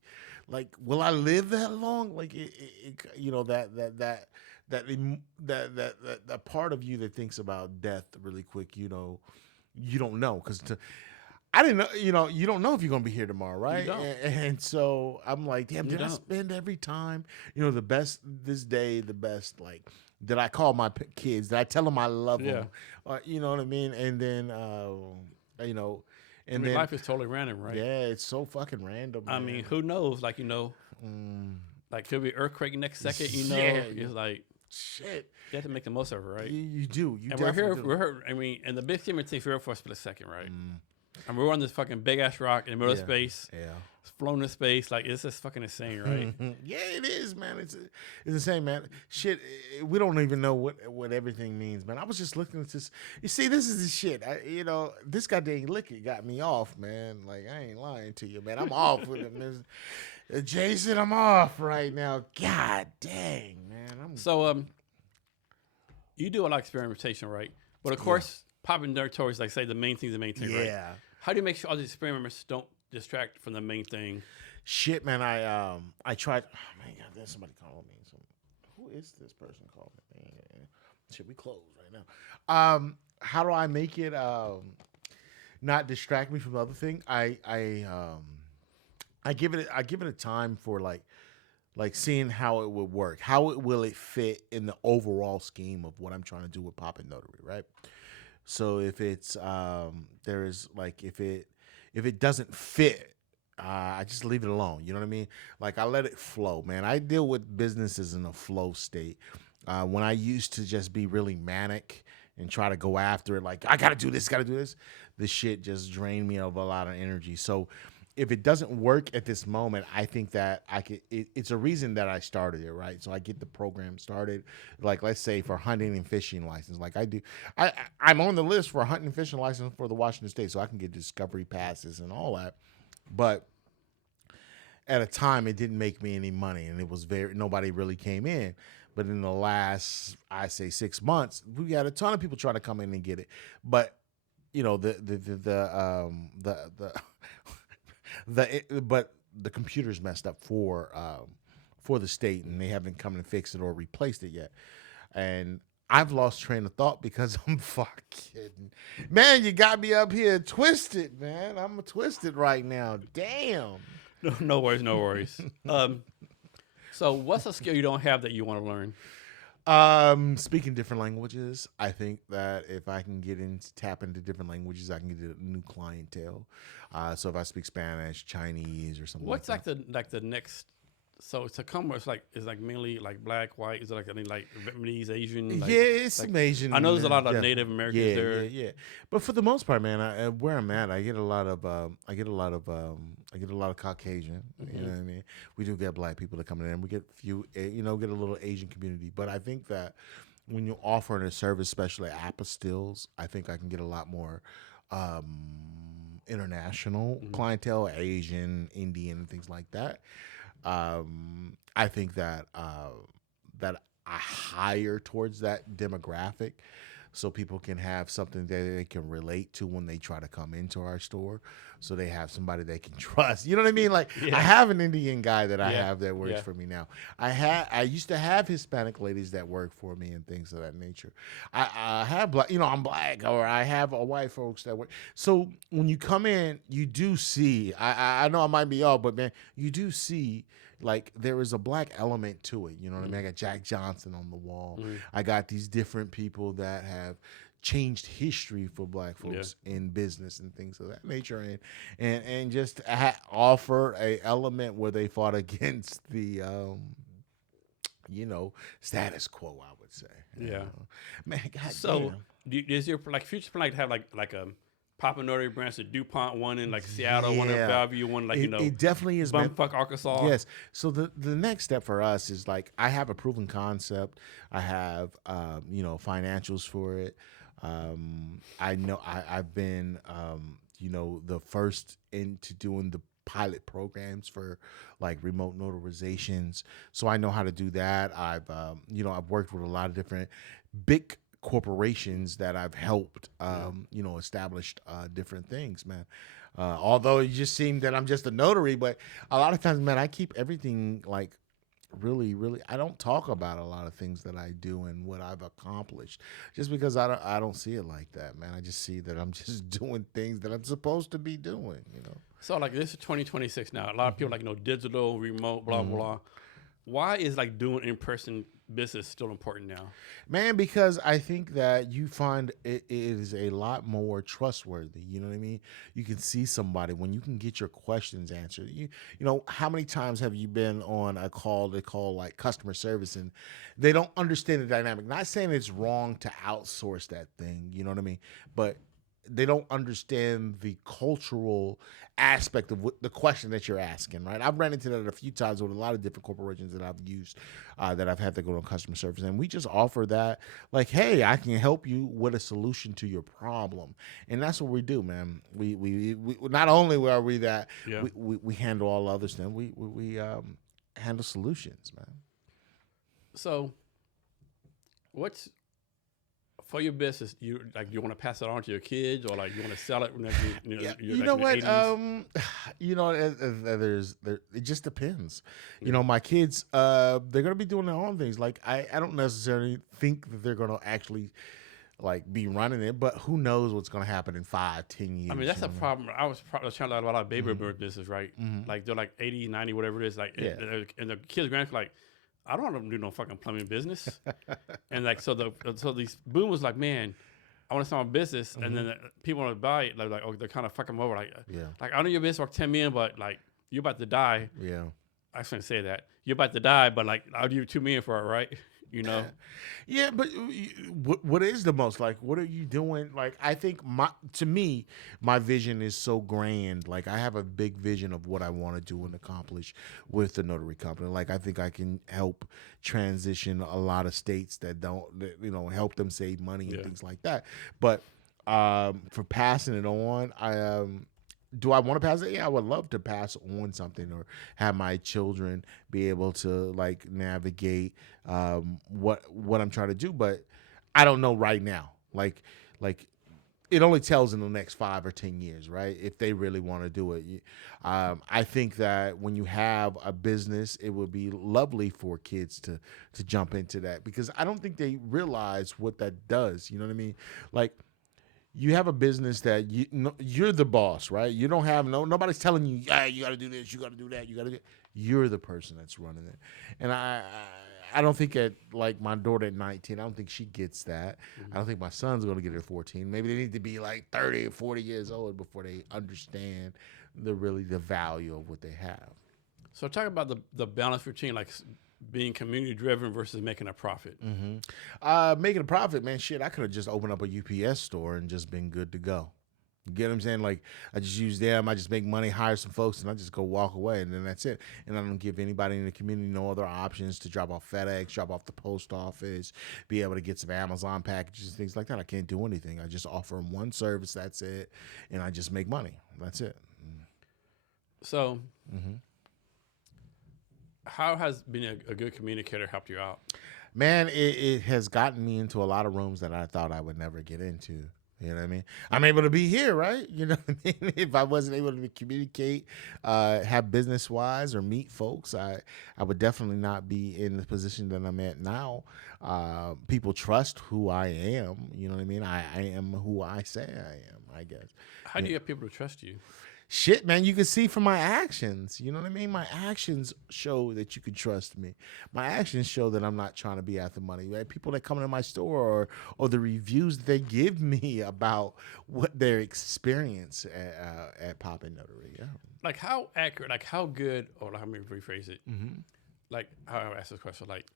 Like, will I live that long? Like, you know, that part of you that thinks about death really quick, you don't know because I didn't know, you don't know if you're going to be here tomorrow, right? And so I'm like, damn, did I spend every time, the best this day, the best, like, did I call my kids? Did I tell them I love them? You know what I mean? And then, and then life is totally random, right? Yeah, it's so fucking random. I mean, who knows? Like, like there'll be an earthquake next second, it's like, shit. You have to make the most of it, right? You do. You and definitely we're here. I mean, and the big thing takes here for a split second, right? And we're on this fucking big ass rock in the middle of space. Yeah. It's flown in space. Like, it's just fucking insane, right? Yeah, it is, man. It's insane, man. Shit, we don't even know what everything means, man. I was just looking at this. You see, this is the shit. This goddamn liquor got me off, man. Like, I ain't lying to you, man. I'm off with it, Jason, I'm off right now. God dang, man. So, you do a lot of experimentation, right? But of course, Poppin Notary is, like, say, the main thing's the main thing, right? Yeah. How do you make sure all these experiments don't distract from the main thing? Shit, man. I tried. Oh my God, there's somebody calling me. Who is this person calling me? Shit, we closed right now. How do I make it not distract me from the other thing? I give it a time for like seeing how it would work. How will it fit in the overall scheme of what I'm trying to do with Poppin Notary, right? So if it's if it doesn't fit, I just leave it alone. You know what I mean? Like, I let it flow, man. I deal with businesses in a flow state. When I used to just be really manic and try to go after it, like, I got to do this, this shit just drained me of a lot of energy. So if it doesn't work at this moment, I think that it's a reason that I started it, right? So I get the program started, like, let's say for hunting and fishing license, like I do. I'm on the list for a hunting and fishing license for the Washington State, so I can get discovery passes and all that. But at a time, it didn't make me any money, and it was nobody really came in. But in the last, I say 6 months, we had a ton of people trying to come in and get it. But but the computer's messed up for the state, and they haven't come and fixed it or replaced it yet. And I've lost train of thought because I'm fucking, man, you got me up here twisted, man. I'm twisted right now. Damn. No worries. So what's a skill you don't have that you want to learn? Speaking different languages. I think that if I can tap into different languages, I can get a new clientele. So if I speak Spanish, Chinese, or something. What's like the next? So Tacoma is like mainly like black, white. Is it like Vietnamese, Asian? Like, it's some Asian. I know there's a lot of Native Americans there. Yeah. But for the most part, man, where I'm at, I get a lot of Caucasian. Mm-hmm. You know what I mean? We do get black people that come in, and we get get a little Asian community. But I think that when you offer a service, especially apostilles, I think I can get a lot more international clientele, Asian, Indian, and things like that. I think that that I hire towards that demographic, so people can have something that they can relate to when they try to come into our store. So they have somebody they can trust. You know what I mean? Like, I have an Indian guy that I have that works for me now. I used to have Hispanic ladies that work for me and things of that nature. I have black, I'm black, or I have white folks that work. So when you come in, you do see, I know I might be off, but man, you do see, like, there is a black element to it. You know what I mean? I got Jack Johnson on the wall. I got these different people that have changed history for black folks in business and things of that nature, and just offer a element where they fought against the status quo, I would say. Man, God damn. Is your future plan to have like a Poppin Notary branch, a DuPont one in like Seattle, one in Bellevue, one it definitely is bumfuck Arkansas. Yes. So the next step for us is, like, I have a proven concept. I have financials for it. I know I've been the first into doing the pilot programs for, like, remote notarizations. So I know how to do that. I've worked with a lot of different big corporations that I've helped, established different things, man. Although it just seemed that I'm just a notary, but a lot of times, man, I keep everything, like, really, really, I don't talk about a lot of things that I do and what I've accomplished, just because I don't see it like that, man. I just see that I'm just doing things that I'm supposed to be doing, you know. So like this is 2026 now. A lot of people like digital, remote, blah blah. Why is like doing in person business still important now? Man, because I think that you find it is a lot more trustworthy. You know what I mean? You can see somebody when you can get your questions answered. You know, how many times have you been on a call, they call like customer service, and they don't understand the dynamic? Not saying it's wrong to outsource that thing, you know what I mean? But they don't understand the cultural aspect of the question that you're asking, right? I've ran into that a few times with a lot of different corporations that I've used, that I've had to go to customer service, and we just offer that, like, hey, I can help you with a solution to your problem, and that's what we do, man. We not only are we that, we handle all other stuff. We handle solutions, man. So, what's for your business, you want to pass it on to your kids, or like you want to sell it whenever you know what? You know, it just depends. Yeah. You know, my kids, they're gonna be doing their own things. Like I don't necessarily think that they're gonna actually like be running it, but who knows what's gonna happen in 5-10 years. I mean, that's a problem. I was trying to learn about baby boomer business, right? Like they're like 80, 90, whatever it is. Like, and the kids' grandkids like, I don't want to do no fucking plumbing business. And like, so these boomers like, man, I want to start a business. And then people want to buy it. Like, oh, they're kind of fucking them over. Like, like, I know your business worth $10 million, but like, you're about to die. Yeah. I shouldn't say that. You're about to die, but like, I'll give you $2 million for it, right? You know? Yeah, but what is the most, like, what are you doing? Like, I think to me, my vision is so grand. Like, I have a big vision of what I want to do and accomplish with the notary company. Like, I think I can help transition a lot of states that help them save money and things like that. But for passing it on, do I want to pass it? Yeah, I would love to pass on something or have my children be able to like navigate what I'm trying to do, but I don't know right now. Like it only tells in the next 5 or 10 years, right? If they really want to do it. I think that when you have a business, it would be lovely for kids to jump into that, because I don't think they realize what that does. You know what I mean? Like, you have a business that you're the boss, right? You don't have nobody's telling you, yeah, you got to do this, you got to do that, you got to do. You're the person that's running it, and I don't think at like my daughter at 19, I don't think she gets that. I don't think my son's going to get it at 14. Maybe they need to be like 30 or 40 years old before they understand the value of what they have. So talk about the balance between like being community driven versus making a profit. Making a profit, man, shit, I could have just opened up a UPS store and just been good to go. You get what I'm saying? Like, I just use them, I just make money, hire some folks, and I just go walk away, and then that's it. And I don't give anybody in the community no other options to drop off FedEx, drop off the post office, be able to get some Amazon packages, things like that. I can't do anything. I just offer them one service, that's it, and I just make money. That's it. So, how has being a good communicator helped you out? Man, it has gotten me into a lot of rooms that I thought I would never get into. You know what I mean? I'm able to be here, right? You know what I mean? If I wasn't able to communicate, have business-wise or meet folks, I would definitely not be in the position that I'm at now. People trust who I am. You know what I mean? I am who I say I am, I guess. How do you get people to trust you? Shit, man, you can see from my actions. You know what I mean? My actions show that you can trust me. My actions show that I'm not trying to be after money. Right? People that come into my store or the reviews that they give me about what their experience at Poppin Notary. Yeah. Like, how accurate, like how good, or let me rephrase it. Like, how I ask this question, like,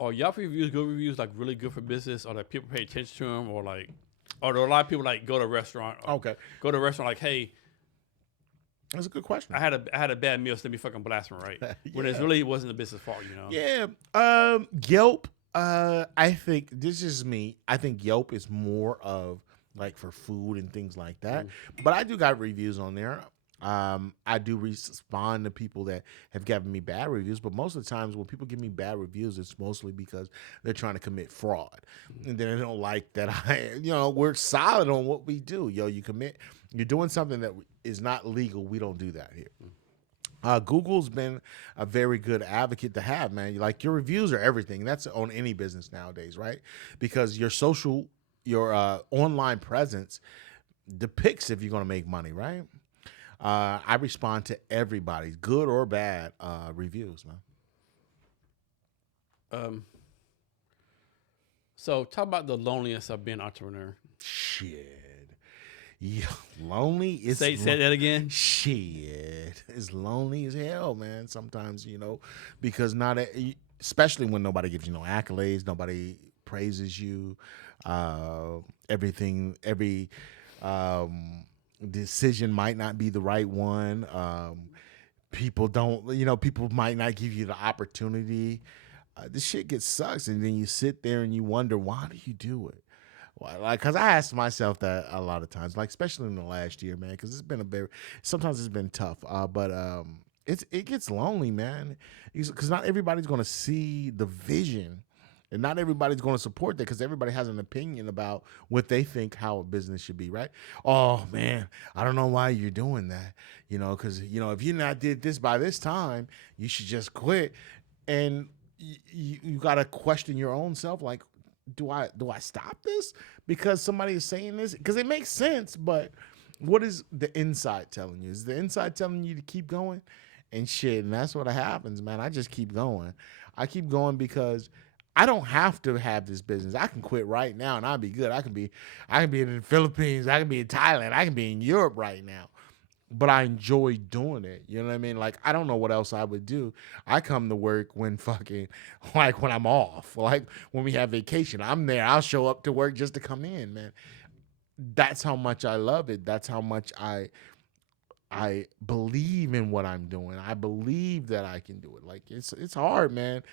are Yelp reviews good reviews, like really good for business, or that people pay attention to them, or like, or do a lot of people like go to a restaurant? Go to a restaurant like, hey, that's a good question. I had a bad meal, so let me fucking blast them, right? When it really wasn't the business fault, you know? Yeah. Yelp, I think, this is me, I think Yelp is more of like for food and things like that. But I do got reviews on there. I do respond to people that have given me bad reviews, but most of the times when people give me bad reviews, it's mostly because they're trying to commit fraud. And then they don't like that we're solid on what we do. You're doing something that is not legal. We don't do that here. Google's been a very good advocate to have, man. Like your reviews are everything. That's on any business nowadays, right? Because your online presence depicts if you're going to make money, right? I respond to everybody's good or bad reviews, man. So talk about the loneliness of being an entrepreneur. Shit. Yeah, lonely is say that again. Shit, it's lonely as hell, man. Sometimes, because especially when nobody gives you no accolades, nobody praises you. Every decision might not be the right one. People might not give you the opportunity. This shit sucks, and then you sit there and you wonder, why do you do it? Because I asked myself that a lot of times, like especially in the last year, man. Because sometimes it's been tough, but it gets lonely, man. Because not everybody's going to see the vision, and not everybody's going to support that. Because everybody has an opinion about what they think how a business should be, right? Oh man, I don't know why you're doing that, because if you not did this by this time, you should just quit, and you got to question your own self, like. Do I stop this because somebody is saying this? Because it makes sense, but what is the inside telling you? Is the inside telling you to keep going? And shit, and that's what happens, man. I just keep going. I keep going because I don't have to have this business. I can quit right now and I'll be good. I can be in the Philippines. I can be in Thailand. I can be in Europe right now. But I enjoy doing it. You know what I mean? Like, I don't know what else I would do. I come to work when when I'm off. Like, when we have vacation, I'm there. I'll show up to work just to come in, man. That's how much I love it. That's how much I believe in what I'm doing. I believe that I can do it. Like, it's hard, man.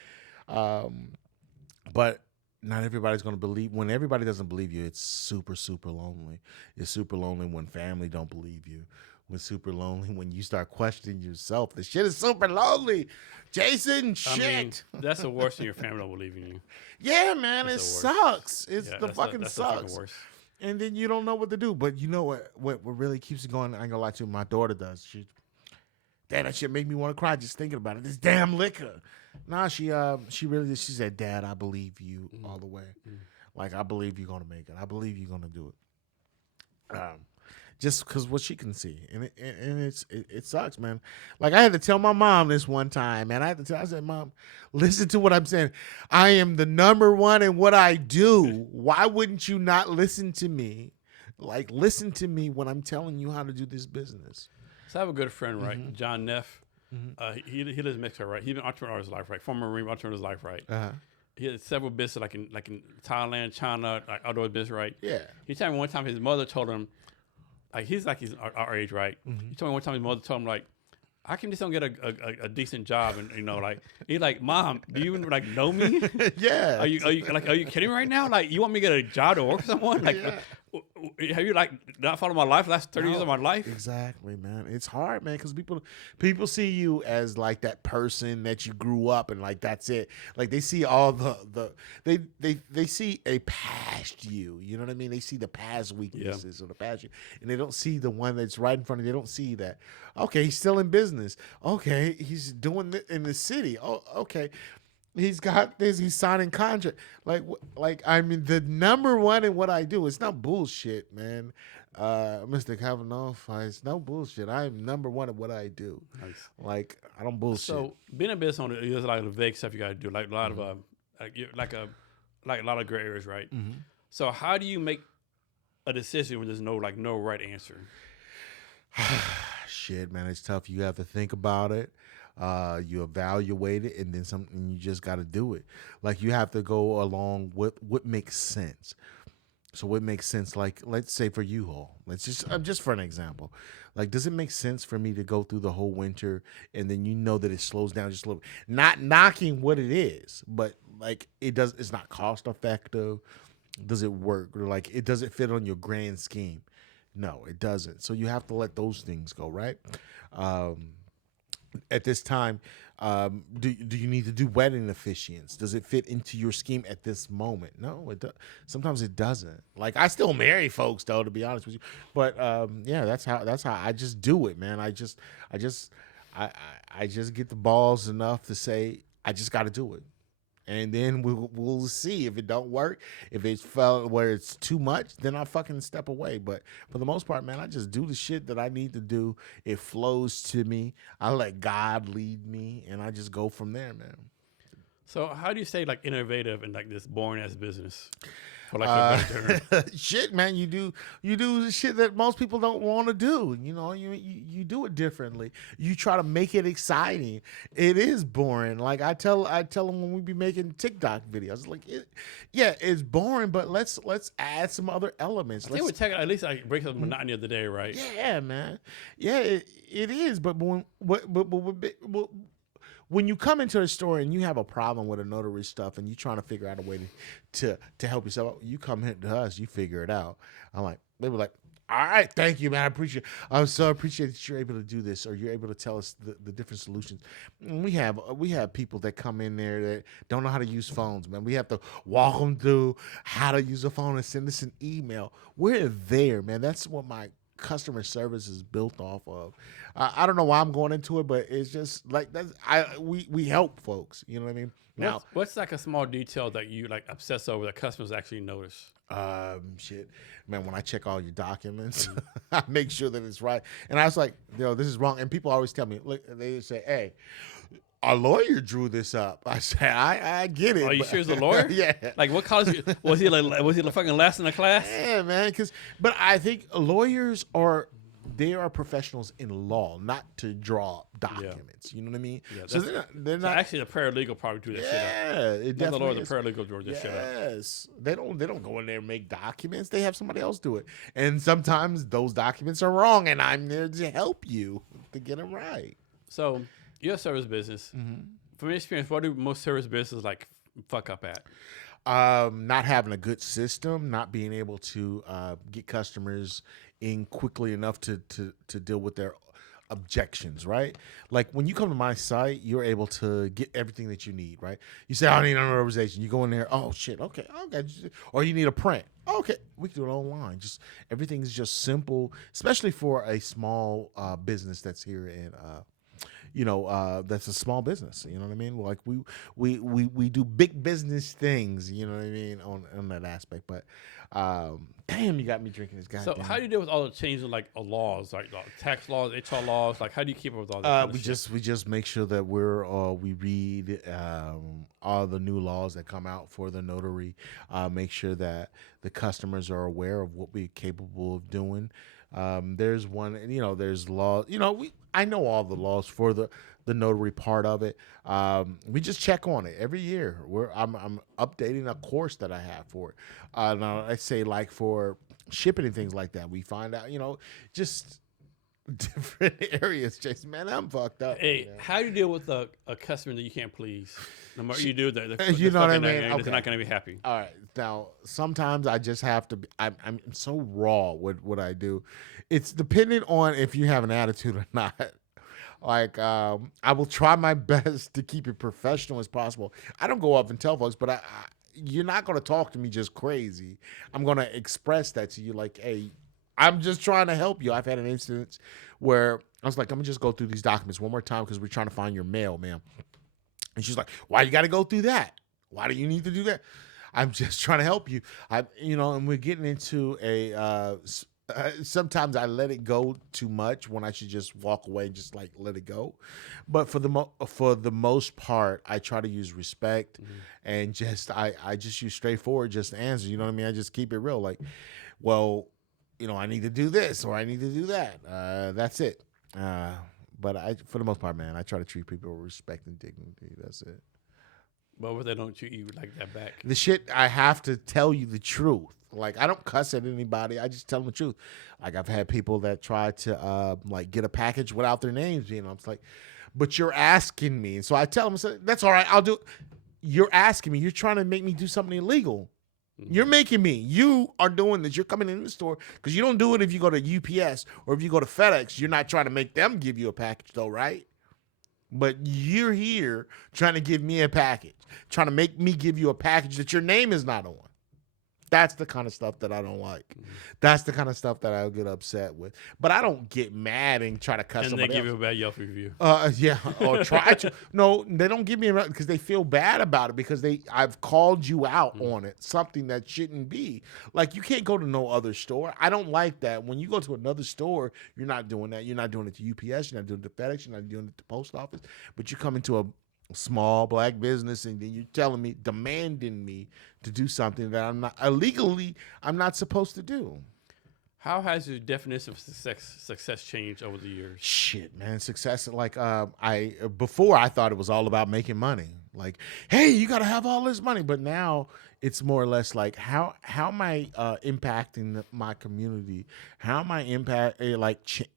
But not everybody's going to believe. When everybody doesn't believe you, it's super, super lonely. It's super lonely when family don't believe you. It's super lonely when you start questioning yourself. The shit is super lonely. Jason, shit. I mean, that's the worst when your family don't believe in you. Yeah, man, it sucks. Sucks. That's sucks. The fucking worst. And then you don't know what to do. But you know what really keeps it going, I ain't gonna lie to you, my daughter does. Damn, that shit make me want to cry just thinking about it. This damn liquor. Nah, she said, Dad, I believe you all the way. Like, I believe you're gonna make it. I believe you're gonna do it. Just because what she can see, and it sucks, man. Like, I had to tell my mom this one time, man. I said, Mom, listen to what I'm saying. I am the number one in what I do. Why wouldn't you not listen to me? Like, listen to me when I'm telling you how to do this business. So I have a good friend, right? John Neff. He lives in Mexico, right? He's been an entrepreneur his life, right? Former Marine entrepreneur his life, right? He had several businesses, like in Thailand, China, like outdoor business, right? Yeah. He told me one time his mother told him. He's our age, right? He told me one time his mother told him, like, how come you just don't get a decent job? And he's like, Mom, do you even know me? Yeah. Are you kidding me right now? Like, you want me to get a job to work for someone? Like, have you not followed my life? Last 30 years of my life? Exactly, man. It's hard, man, because people see you as like that person that you grew up and like that's it. Like, they see all they see a past you. You know what I mean? They see the past weaknesses of the past you, and they don't see the one that's right in front of you. They don't see that. Okay, he's still in business. Okay, he's doing it in the city. Oh, okay. He's got this. He's signing contract. Like I mean, the number one in what I do. It's not bullshit, man. Mr. Cavness, it's no bullshit. I am number one at what I do. Nice. Like, I don't bullshit. So being a business owner, there's like the vague stuff you got to do. Like a lot of like a lot of gray areas, right? So how do you make a decision when there's no right answer? Shit, man, it's tough. You have to think about it. You evaluate it, and then something, you just got to do it. Like, you have to go along with what makes sense. So what makes sense? Like, let's say for you all, just for an example, like, does it make sense for me to go through the whole winter and then that it slows down just a little bit? Not knocking what it is, but like, it's not cost effective. Does it work? Or like, does it fit on your grand scheme? No, it doesn't. So you have to let those things go, right? At this time, do you need to do wedding officiants? Does it fit into your scheme at this moment? No, sometimes it doesn't. Like, I still marry folks, though, to be honest with you. But yeah, that's how I just do it, man. I just get the balls enough to say I just got to do it. And then we'll see if it don't work. If it fell where it's too much, then I fucking step away. But for the most part, man, I just do the shit that I need to do. It flows to me. I let God lead me, and I just go from there, man. So how do you say like innovative and like this boring ass business? For like a better term? Shit, man, you do the shit that most people don't want to do. You know, you do it differently. You try to make it exciting. It is boring. Like I tell them when we be making TikTok videos, like it's boring, but let's add some other elements. I think with tech, at least I break up the monotony of the day, right? Yeah, man. Yeah, it is. But when you come into a store and you have a problem with a notary stuff and you're trying to figure out a way to help yourself, you come here to us, you figure it out. I'm like, they were like, all right, thank you, man. I so appreciate that you're able to do this, or you're able to tell us the different solutions. And we have people that come in there that don't know how to use phones, man. We have to walk them through how to use a phone and send us an email. We're there, man. That's what my customer service is built off of. I don't know why I'm going into it, but it's just like we help folks. You know what I mean? Now, what's like a small detail that you like obsess over that customers actually notice? Shit, man. When I check all your documents, I make sure that it's right. And I was like, this is wrong. And people always tell me, look, they say, hey, our lawyer drew this up. I say, I get it. Are you sure he's a lawyer? Yeah. Like, what college was he? Was he fucking last in the class? Yeah, man. But I think lawyers are professionals in law, not to draw documents. Yeah. You know what I mean? Yeah, so they're not. Actually, the paralegal probably do that shit up. Yeah, it definitely. The lawyer, the paralegal drew this shit up. Yes, they don't go in there and make documents. They have somebody else do it, and sometimes those documents are wrong, and I'm there to help you to get them right. So. You're a service business. Mm-hmm. From your experience, what do most service businesses like fuck up at? Not having a good system, not being able to get customers in quickly enough to deal with their objections, right? Like when you come to my site, you're able to get everything that you need, right? You say, I need a notarization. You go in there, oh shit, okay. Or you need a print. Okay, we can do it online. Just everything's just simple, especially for a small business that's here in that's a small business. You know what I mean? Like we do big business things. You know what I mean on that aspect. But damn, you got me drinking this guy. So how do you deal with all the changes like laws, like tax laws, HR laws? Like how do you keep up with all that? We just make sure that we read all the new laws that come out for the notary. Make sure that the customers are aware of what we're capable of doing. There's one, there's law. I know all the laws for the notary part of it. We just check on it every year. I'm updating a course that I have for it. Now I say like for shipping and things like that, we find out, just different areas. Jason, man, I'm fucked up. Hey, how do you deal with a customer that you can't please? No matter what you do, they're you know what I mean? They're not going to be happy. All right. Now, sometimes I just have to. I'm so raw with what I do. It's dependent on if you have an attitude or not. Like, I will try my best to keep it professional as possible. I don't go up and tell folks, but you're not going to talk to me just crazy. I'm going to express that to you like, hey, I'm just trying to help you. I've had an instance where I was like, let me just go through these documents one more time because we're trying to find your mail, ma'am. And she's like, why you got to go through that? Why do you need to do that? I'm just trying to help you. And we're getting into sometimes I let it go too much when I should just walk away and just like let it go. But for the most part, I try to use respect and I just use straightforward just answer. You know what I mean? I just keep it real. Like, well, I need to do this or I need to do that. That's it. But for the most part, man, I try to treat people with respect and dignity. That's it. But what they don't treat you like that back? The shit, I have to tell you the truth. Like, I don't cuss at anybody. I just tell them the truth. Like, I've had people that try to, get a package without their names being on. It's like, but you're asking me. And so I tell them, that's all right, I'll do it. You're asking me. You're trying to make me do something illegal. You're making me. You are doing this. You're coming in the store because you don't do it if you go to UPS or if you go to FedEx. You're not trying to make them give you a package, though, right? But you're here trying to give me a package, trying to make me give you a package that your name is not on. That's the kind of stuff that I don't like. That's the kind of stuff that I get upset with. But I don't get mad and try to cuss somebody else. And they give you a bad Yelp review. Yeah, or try to. No, they don't give me a because they feel bad about it because I've called you out on it, something that shouldn't be. Like you can't go to no other store. I don't like that. When you go to another store, you're not doing that. You're not doing it to UPS. You're not doing it to FedEx. You're not doing it to post office. But you come into a small black business and then you're telling me, demanding me to do something that I'm not supposed to do. How has your definition of success changed over the years? Shit, man, success. Like before I thought it was all about making money. Like, hey, you got to have all this money. But now it's more or less like how am I impacting my community? How am I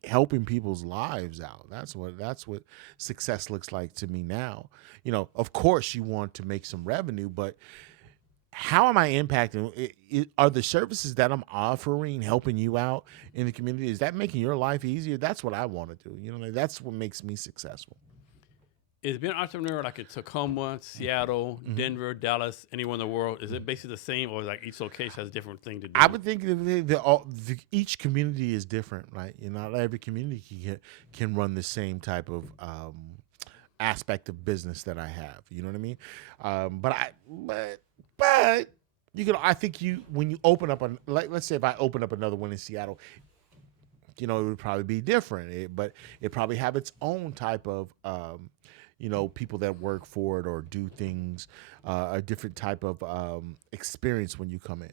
helping people's lives out? That's what success looks like to me now. You know, of course you want to make some revenue, but how am I impacting? Are the services that I'm offering helping you out in the community? Is that making your life easier? That's what I want to do. You know, that's what makes me successful. Is being an entrepreneur like in Tacoma, Seattle, Denver, Dallas, anywhere in the world, is it basically the same, or like each location has a different thing to do? I would think each community is different, right? You know, not every community can run the same type of aspect of business that I have. You know what I mean? But you can. I think when you open up let's say if I open up another one in Seattle, you know, it would probably be different. But it probably have its own type of you know, people that work for it or do things, a different type of experience when you come in.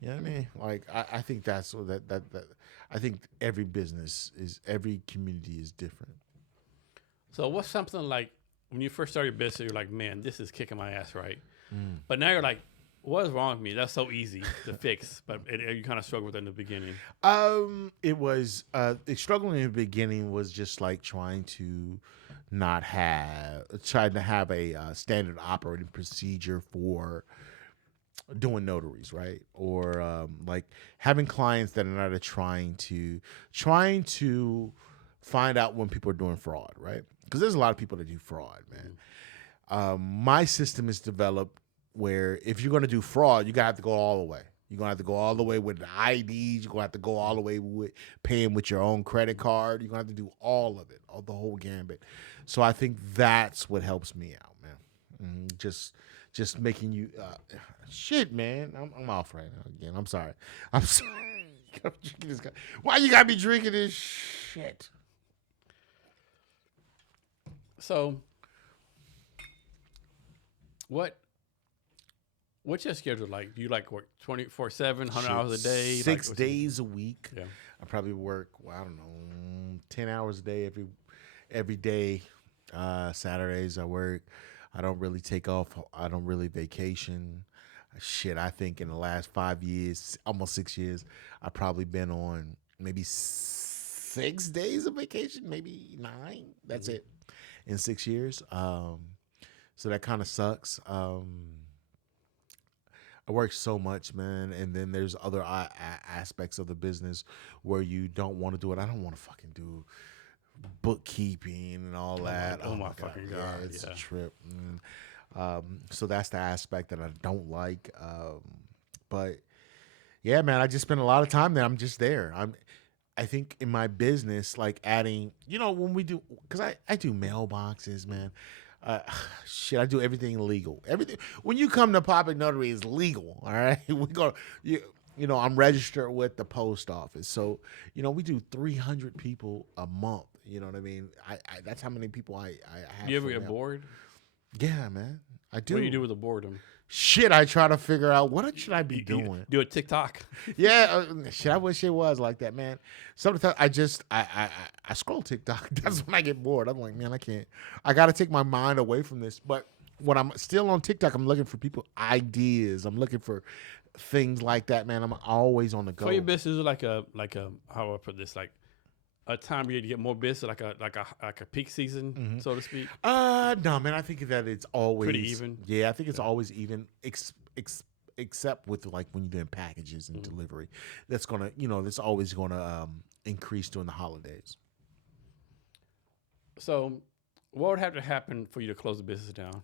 You know what I mean? Like I think that's that I think every community is different. So what's something like when you first started your business, you're like, man, this is kicking my ass, right? But now you're like, what is wrong with me? That's so easy to fix. But you kind of struggled with it in the beginning. It was struggling in the beginning was just like trying to have a standard operating procedure for doing notaries, right? Or like having clients that are not trying to find out when people are doing fraud, right? Because there's a lot of people that do fraud, man. My system is developed where if you're going to do fraud, you're going to have to go all the way. You're going to have to go all the way with the IDs. You're going to have to go all the way with paying with your own credit card. You're going to have to do all of it, the whole gambit. So I think that's what helps me out, man. Just making you shit, man. I'm off right now again. I'm sorry. Why you got me drinking this shit? So, what's your schedule like? Do you like work 24/7, 100 hours a day? 6 days a week. Yeah. I probably work, I don't know, 10 hours a day every day. Saturdays I work. I don't really take off. I don't really vacation. Shit, I think in the last 5 years, almost 6 years, I've probably been on maybe 6 days of vacation, maybe 9. That's it. In 6 years. So that kind of sucks. I work so much, man. And then there's other aspects of the business where you don't want to do it. I don't want to fucking do bookkeeping and all that. Oh my fucking God. Yeah, it's a trip. So that's the aspect that I don't like. But yeah, man, I just spend a lot of time there. I'm just there. I think in my business, like adding, you know, when we do, because I do mailboxes, man. Shit, I do everything legal. Everything when you come to Poppin Notary is legal. All right, we go. You know, I'm registered with the post office, so you know we do 300 people a month. You know what I mean? I that's how many people I have. Do you ever get bored? Yeah, man, I do. What do you do with the boredom? Shit, I try to figure out what should I be doing. Do a TikTok. Yeah, shit. I wish it was like that, man. Sometimes I scroll TikTok. That's when I get bored. I'm like, man, I can't. I got to take my mind away from this. But when I'm still on TikTok, I'm looking for ideas. I'm looking for things like that, man. I'm always on the go. So your business is like a how do I put this, like a time where you get more business, like a peak season, so to speak? No, man. I think that it's always pretty even. Yeah, I think it's always even, except with like when you're doing packages and delivery. That's gonna, you know, that's always gonna increase during the holidays. So, what would have to happen for you to close the business down?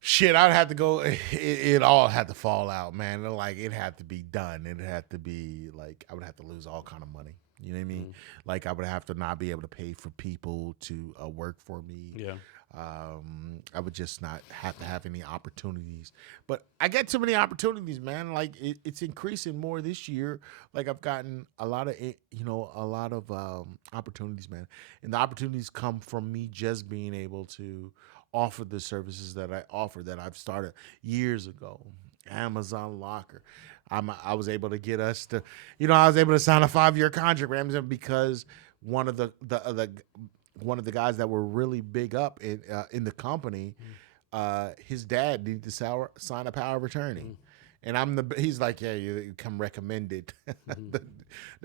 Shit, I'd have to go. It all had to fall out, man. Like it had to be done. It had to be like I would have to lose all kind of money. You know what I mean? Like I would have to not be able to pay for people to work for me. Yeah. I would just not have to have any opportunities. But I get too many opportunities, man. Like it's increasing more this year. Like I've gotten a lot of opportunities, man. And the opportunities come from me just being able to offer the services that I offer that I've started years ago. Amazon Locker. I was able to get us to, I was able to sign a 5-year contract with Amazon because one of the guys that were really big up in the company, his dad needed to sign a power of attorney. And he's like, yeah, you come recommended.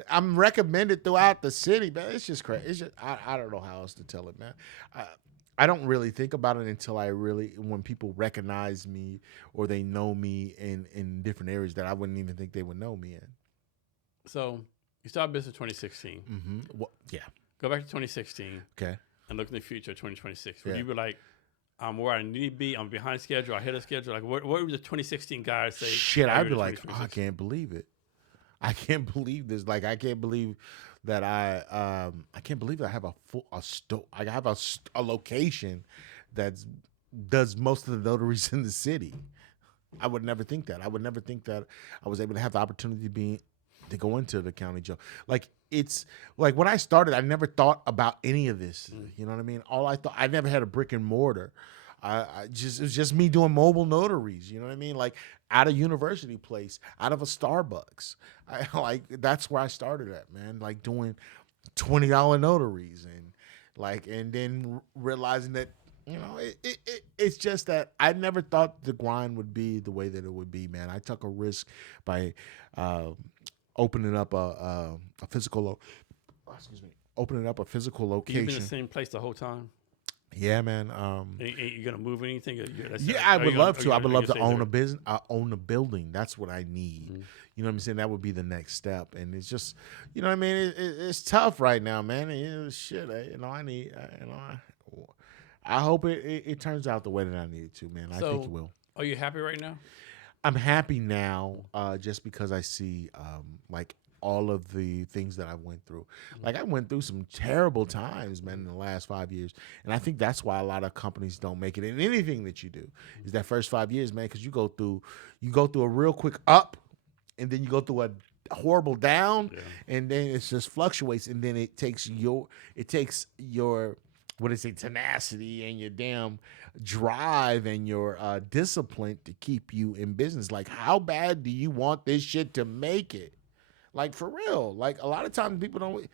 I'm recommended throughout the city, man. It's just crazy. It's just, I don't know how else to tell it, man. I don't really think about it until when people recognize me or they know me in different areas that I wouldn't even think they would know me in. So you started business in 2016. Mm-hmm. Well, yeah. Go back to 2016. Okay. And look in the future, 2026. Would you be like, I'm where I need to be, I'm behind schedule, I hit a schedule? Like, what would the 2016 guys say? Shit, I'd be like, I can't believe it. I can't believe this. Like, I can't believe that I can't believe that I have I have a location that does most of the notaries in the city. I would never think that. I would never think that I was able to have the opportunity to go into the county jail. Like it's like when I started, I never thought about any of this. You know what I mean? I never had a brick and mortar. It was just me doing mobile notaries. You know what I mean? Like at a university place, out of a Starbucks. That's where I started at, man. Like doing $20 notaries and then realizing that it's just that I never thought the grind would be the way that it would be, man. I took a risk by opening up a physical location. You've been in the same place the whole time? Yeah, man. You gonna move anything? I would love to. I would love to own a business, own a building. That's what I need. Mm-hmm. You know what I'm saying? That would be the next step. And it's just, you know what I mean? It's tough right now, man. I hope it turns out the way that I need it to, man. I think it will. Are you happy right now? I'm happy now, just because I see like all of the things that I went through. Like I went through some terrible times, man, in the last 5 years. And I think that's why a lot of companies don't make it in anything that you do. Is that first 5 years, man, because you go through a real quick up, and then you go through a horrible down, and then it just fluctuates, and then it takes your tenacity and your damn drive and your discipline to keep you in business. Like, how bad do you want this shit to make it? Like, for real. Like, a lot of times people don't.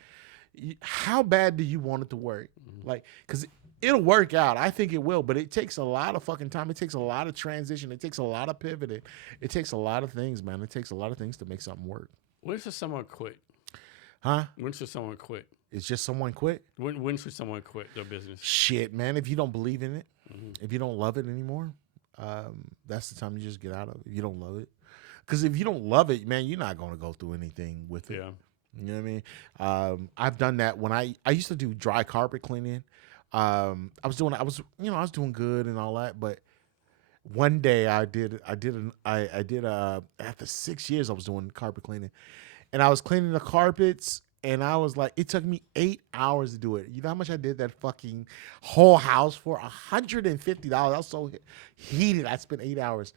How bad do you want it to work? Like, because it'll work out. I think it will, but it takes a lot of fucking time. It takes a lot of transition. It takes a lot of pivoting. It takes a lot of things, man. It takes a lot of things to make something work. When should someone quit? Huh? When should someone quit? It's just someone quit. When should someone quit their business? Shit, man. If you don't believe in it, if you don't love it anymore, that's the time you just get out of it. If you don't love it. Because if you don't love it, man, you're not going to go through anything with it. Yeah. You know what I mean? I've done that when I used to do dry carpet cleaning. I was doing good and all that, but one day after 6 years I was doing carpet cleaning, and I was cleaning the carpets, and I was like, it took me 8 hours to do it. You know how much I did that fucking whole house for? $150. I was so heated. I spent 8 hours.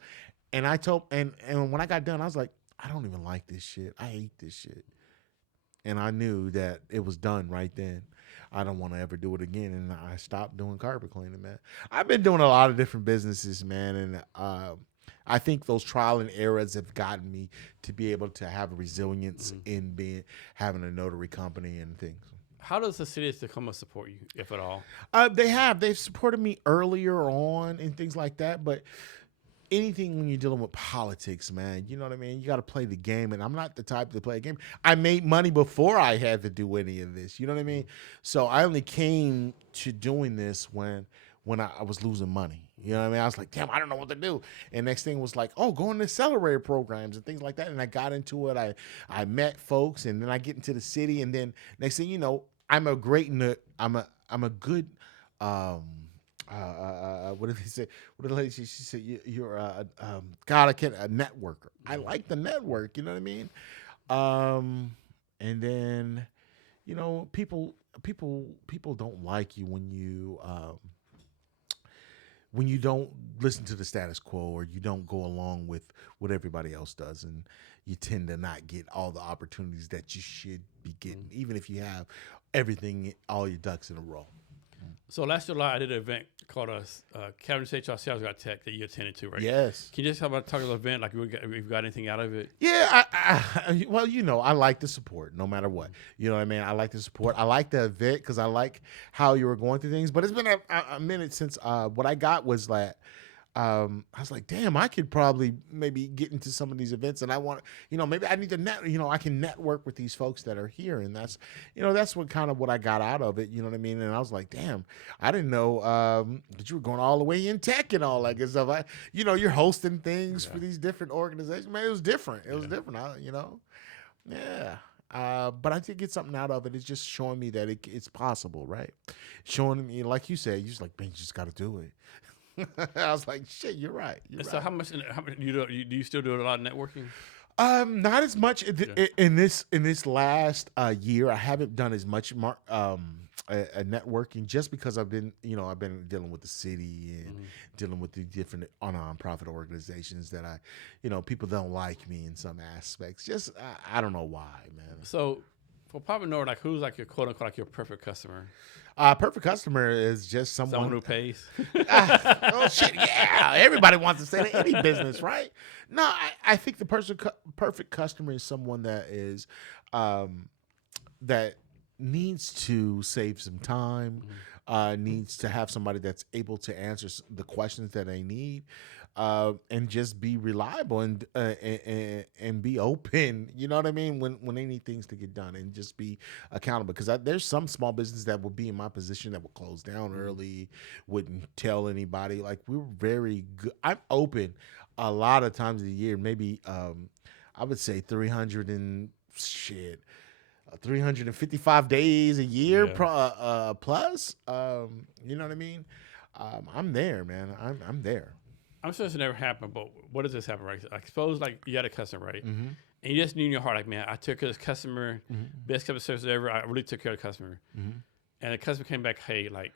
And I told, and when I got done, I was like, I don't even like this shit. I hate this shit. And I knew that it was done right then. I don't want to ever do it again. And I stopped doing carpet cleaning, man. I've been doing a lot of different businesses, man. And I think those trial and errors have gotten me to be able to have resilience in having a notary company and things. How does the city of Tacoma support you, if at all? They've supported me earlier on and things like that. But anything when you're dealing with politics, man, you know what I mean? You got to play the game, and I'm not the type to play a game. I made money before I had to do any of this. You know what I mean? So I only came to doing this when I was losing money. You know what I mean? I was like, damn, I don't know what to do. And next thing was like, oh, go into accelerator programs and things like that. And I got into it. I met folks, and then I get into the city, and then next thing you know, I'm a good what did they say? What did the lady say? She said, "You're God, I can't a networker. I like the network. You know what I mean?" And then, people don't like you when you don't listen to the status quo or you don't go along with what everybody else does, and you tend to not get all the opportunities that you should be getting, even if you have everything, all your ducks in a row. So last July, I did an event called Cavness HR Sales Got Tech that you attended to, right? Yes. Can you just talk about the event? Like, we've got anything out of it? Yeah. Well, I like the support no matter what. You know what I mean? I like the support. I like the event because I like how you were going through things. But it's been a minute since what I got was that I was like, damn, I could probably maybe get into some of these events, and I want, maybe I need to I can network with these folks that are here, and that's what kind of what I got out of it. You know what I mean? And I was like, damn, I didn't know that you were going all the way in tech and all that good stuff. You're hosting things for these different organizations. Man, it was different. It was different. Yeah. But I did get something out of it. It's just showing me that it's possible, right? Showing me, like you said, you're just like, man, you just got to do it. I was like, shit, you're right. So how much do you still do a lot of networking? Not as much in this last year. I haven't done as much networking just because I've been dealing with the city and dealing with the different nonprofit organizations that people don't like me in some aspects. Just I don't know why, man. So for Poppin Notary, like, who's like your quote unquote like your perfect customer? Perfect customer is just someone who pays. Oh shit! Yeah, everybody wants to say that, any business, right? No, I think the perfect customer is someone that is that needs to save some time, needs to have somebody that's able to answer the questions that they need. And just be reliable and be open. You know what I mean? When they need things to get done, and just be accountable. Because there's some small business that would be in my position that would close down early, wouldn't tell anybody. Like, we're very good. I'm open a lot of times of the year. Maybe I would say 355 days a year plus. You know what I mean? I'm there, man. I'm there. I'm sure this never happened, but what does this happen, right? I suppose, like, you had a customer, right? Mm-hmm. And you just knew in your heart, like, man, I took care of this customer, best customer service ever. I really took care of the customer. Mm-hmm. And the customer came back, hey, like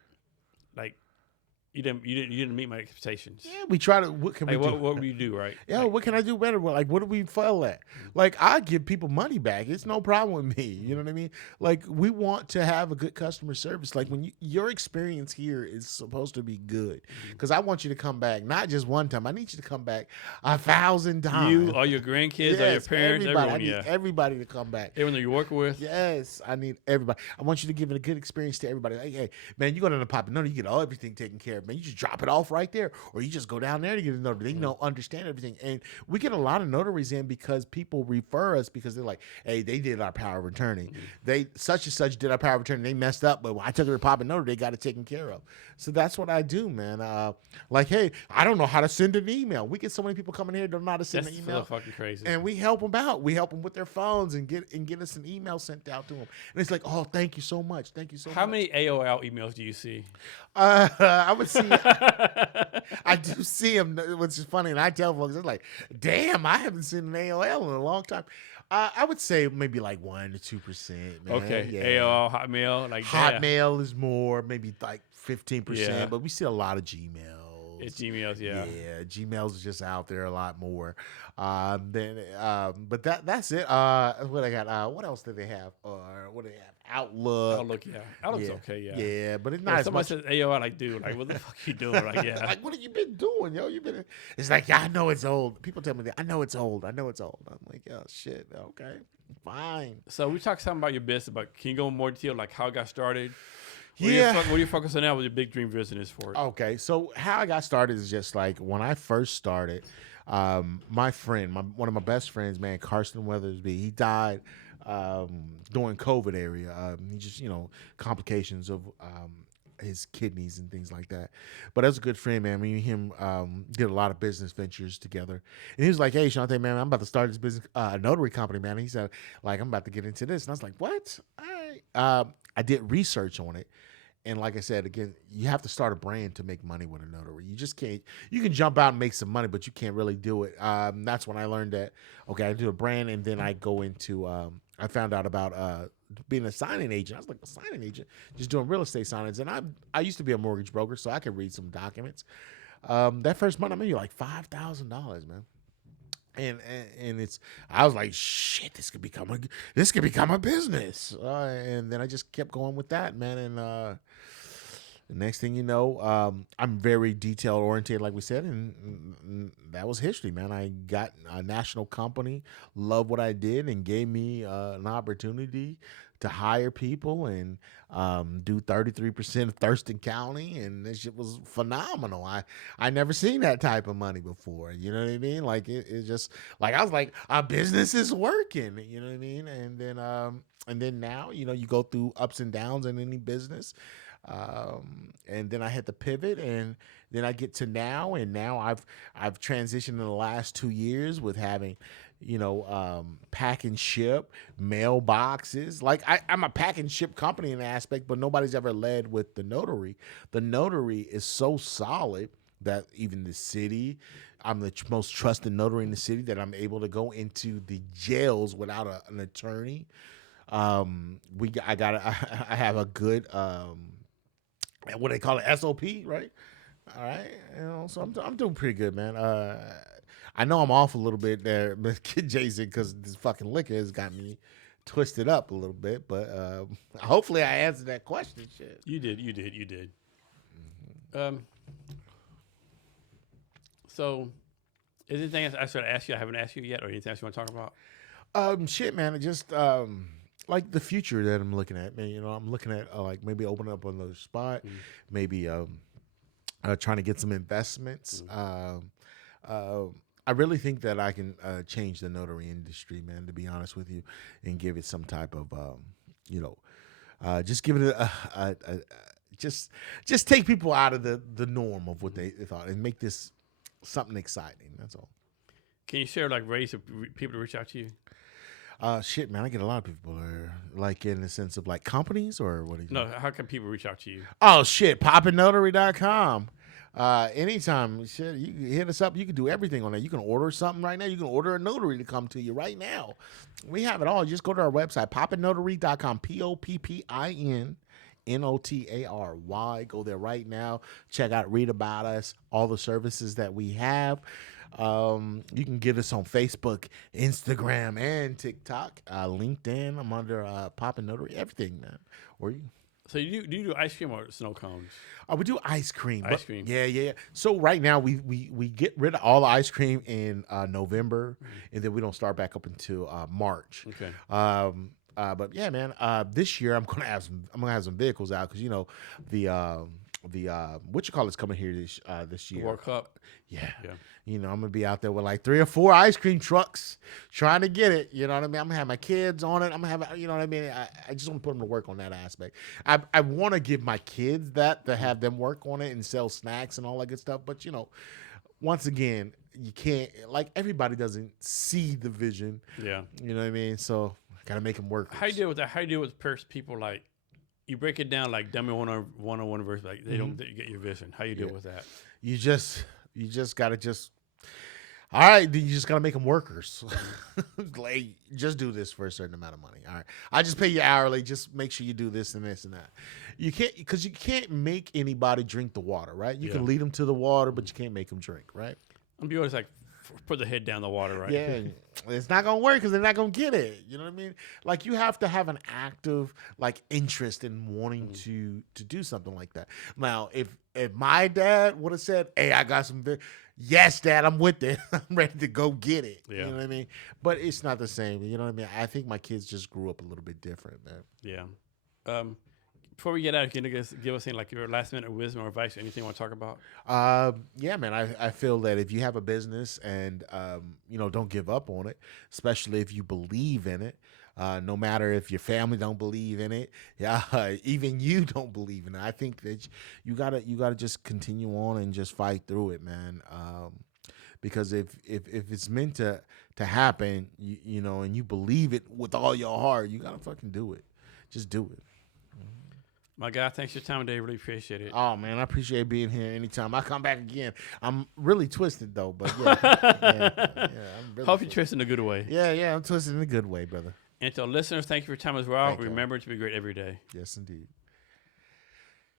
you didn't meet my expectations. Yeah, we try to. What can we do? What would you do, right? Yeah, what can I do better? Like, what do we fail at? Like, I give people money back. It's no problem with me. You know what I mean? Like, we want to have a good customer service. Like, when your experience here is supposed to be good, because I want you to come back, not just one time. I need you to come back 1,000 times. You, all your grandkids, all your parents, everyone. I need everybody to come back. Everyone that you work with. Yes, I need everybody. I want you to give it a good experience to everybody. Like, hey, man, you go to the Poppin Notary, you get everything taken care of. Man, you just drop it off right there, or you just go down there to get a notary. They understand everything, and we get a lot of notaries in because people refer us because they're like, hey, they did our power of attorney. They such and such did our power of attorney. They messed up, but when I took it to Poppin Notary, they got it taken care of. So that's what I do, man. Like, hey, I don't know how to send an email. We get so many people coming here don't know how to send an email. That's so fucking crazy. And we help them out. We help them with their phones and get us an email sent out to them. And it's like, oh, thank you so much. Thank you so much. How many AOL emails do you see? I would see. I do see them, which is funny, and I tell folks, it's like, damn, I haven't seen an AOL in a long time. I would say maybe like 1% to 2%. Okay, yeah. AOL, Hotmail, like Hotmail is more, maybe like 15%, but we see a lot of Gmail. It's Gmails, yeah. Yeah, Gmails is just out there a lot more. But that's it. What I got? What else do they have? Or what do they have? Outlook, yeah. Outlook's okay, yeah. Yeah, but it's not as much. Somebody says AOL, like, dude, like, what the fuck you doing? Like, yeah. Like, what have you been doing, yo? It's like, yeah, I know it's old. People tell me that. I know it's old. I'm like, oh, shit, okay, fine. So we talked something about your business, but can you go in more detail, like how it got started? What are you focusing on now with your big dream business for it? Okay, so how I got started is just like when I first started, my friend, one of my best friends, man, Carson Weathersby, he died during COVID area. He just, complications of his kidneys and things like that. But as a good friend, man, me and him did a lot of business ventures together. And he was like, hey, Shonta, man, I'm about to start this business, notary company, man. And he said, like, I'm about to get into this. And I was like, what? All right. I did research on it. and like I said, again, you have to start a brand to make money with a notary. You just can't. You can jump out and make some money, but you can't really do it. That's when I learned that. Okay, I do a brand, and then I go into. I found out about being a signing agent. I was like a signing agent, just doing real estate signings. And I used to be a mortgage broker, so I could read some documents. That first month, I made like $5,000, man. And it's I was like, shit, this could become a business. And then I just kept going with that, man. And the next thing you know, I'm very detail oriented, like we said, and that was history, man. I got a national company, loved what I did, and gave me an opportunity to hire people and do 33% of Thurston County, and this shit was phenomenal. I never seen that type of money before. You know what I mean? Like it's just like I was like, our business is working. You know what I mean? And then now, you know, you go through ups and downs in any business. And then I had to pivot, and then I get to now, and now I've transitioned in the last 2 years with having, you know, pack and ship, mailboxes. Like I'm a pack and ship company in the aspect, but nobody's ever led with the notary. The notary is so solid that even the city, I'm the most trusted notary in the city, that I'm able to go into the jails without an attorney. I have a good what they call it, SOP, right? All right, you know, so I'm doing pretty good, man. I know I'm off a little bit there, but Jason, because this fucking liquor has got me twisted up a little bit. But hopefully, I answered that question. Shit, You did. Mm-hmm. So, is there anything else I should ask you? I haven't asked you yet, or anything else you want to talk about? Shit, man. It just like the future that I'm looking at, man. You know, I'm looking at like maybe opening up another spot, maybe trying to get some investments. I really think that I can change the notary industry, man, to be honest with you, and give it some type of, you know, just give it just take people out of the norm of what they thought and make this something exciting. That's all. Can you share like ways for people to reach out to you? Shit, man, I get a lot of people there, like in the sense of like companies or what? No, how can people reach out to you? Oh shit, PoppinNotary.com. Anytime, shit, you can hit us up. You can do everything on there. You can order something right now. You can order a notary to come to you right now. We have it all. Just go to our website, PoppinNotary.com. PoppinNotary. Go there right now. Check out, read about us, all the services that we have. You can get us on Facebook, Instagram, and TikTok, LinkedIn. I'm under Poppin Notary, everything, man. Or you. So do you do ice cream or snow cones? We do ice cream. Ice cream. Yeah. So right now we get rid of all the ice cream in November, and then we don't start back up until March. Okay. But yeah, man. This year I'm gonna have some vehicles out because you know the what you call it's coming here this year. World Cup. Yeah. You know, I'm gonna be out there with like 3 or 4 ice cream trucks trying to get it. You know what I mean? I'm gonna have my kids on it. I'm gonna have, you know what I mean? I just want to put them to work on that aspect. I want to give my kids that to have them work on it and sell snacks and all that good stuff. But you know, once again, you can't, like, everybody doesn't see the vision. Yeah. You know what I mean? So gotta make them work. How you deal with that? How you deal with people like, you break it down like dummy one-on-one verse, like they don't get your vision. How you deal with that? You just gotta all right, you just gotta make them workers. Like, just do this for a certain amount of money. All right, I just pay you hourly. Just make sure you do this and this and that. You can't, because you can't make anybody drink the water, right? You can lead them to the water, but you can't make them drink, right? I'm be always like, put the head down the water, right? Yeah, it's not gonna work because they're not gonna get it. You know what I mean? Like, you have to have an active, like, interest in wanting to do something like that. Now, if my dad would have said, "Hey, I got some," yes, Dad, I'm with it. I'm ready to go get it. Yeah. You know what I mean? But it's not the same. You know what I mean? I think my kids just grew up a little bit different, man. Yeah. Before we get out, can you give us like your last minute wisdom or advice or anything you want to talk about? Yeah, man. I feel that if you have a business and, you know, don't give up on it, especially if you believe in it. No matter if your family don't believe in it, even you don't believe in it. I think that you gotta just continue on and just fight through it, man. Because if it's meant to happen, you know, and you believe it with all your heart, you gotta fucking do it. Just do it. My guy, thanks for your time today. Really appreciate it. Oh, man, I appreciate being here anytime. I come back again. I'm really twisted, though, but yeah. I'm really Hope you're twisted in a good way. Yeah, I'm twisted in a good way, brother. And to our listeners, thank you for your time as well. Remember to be great every day. Yes, indeed.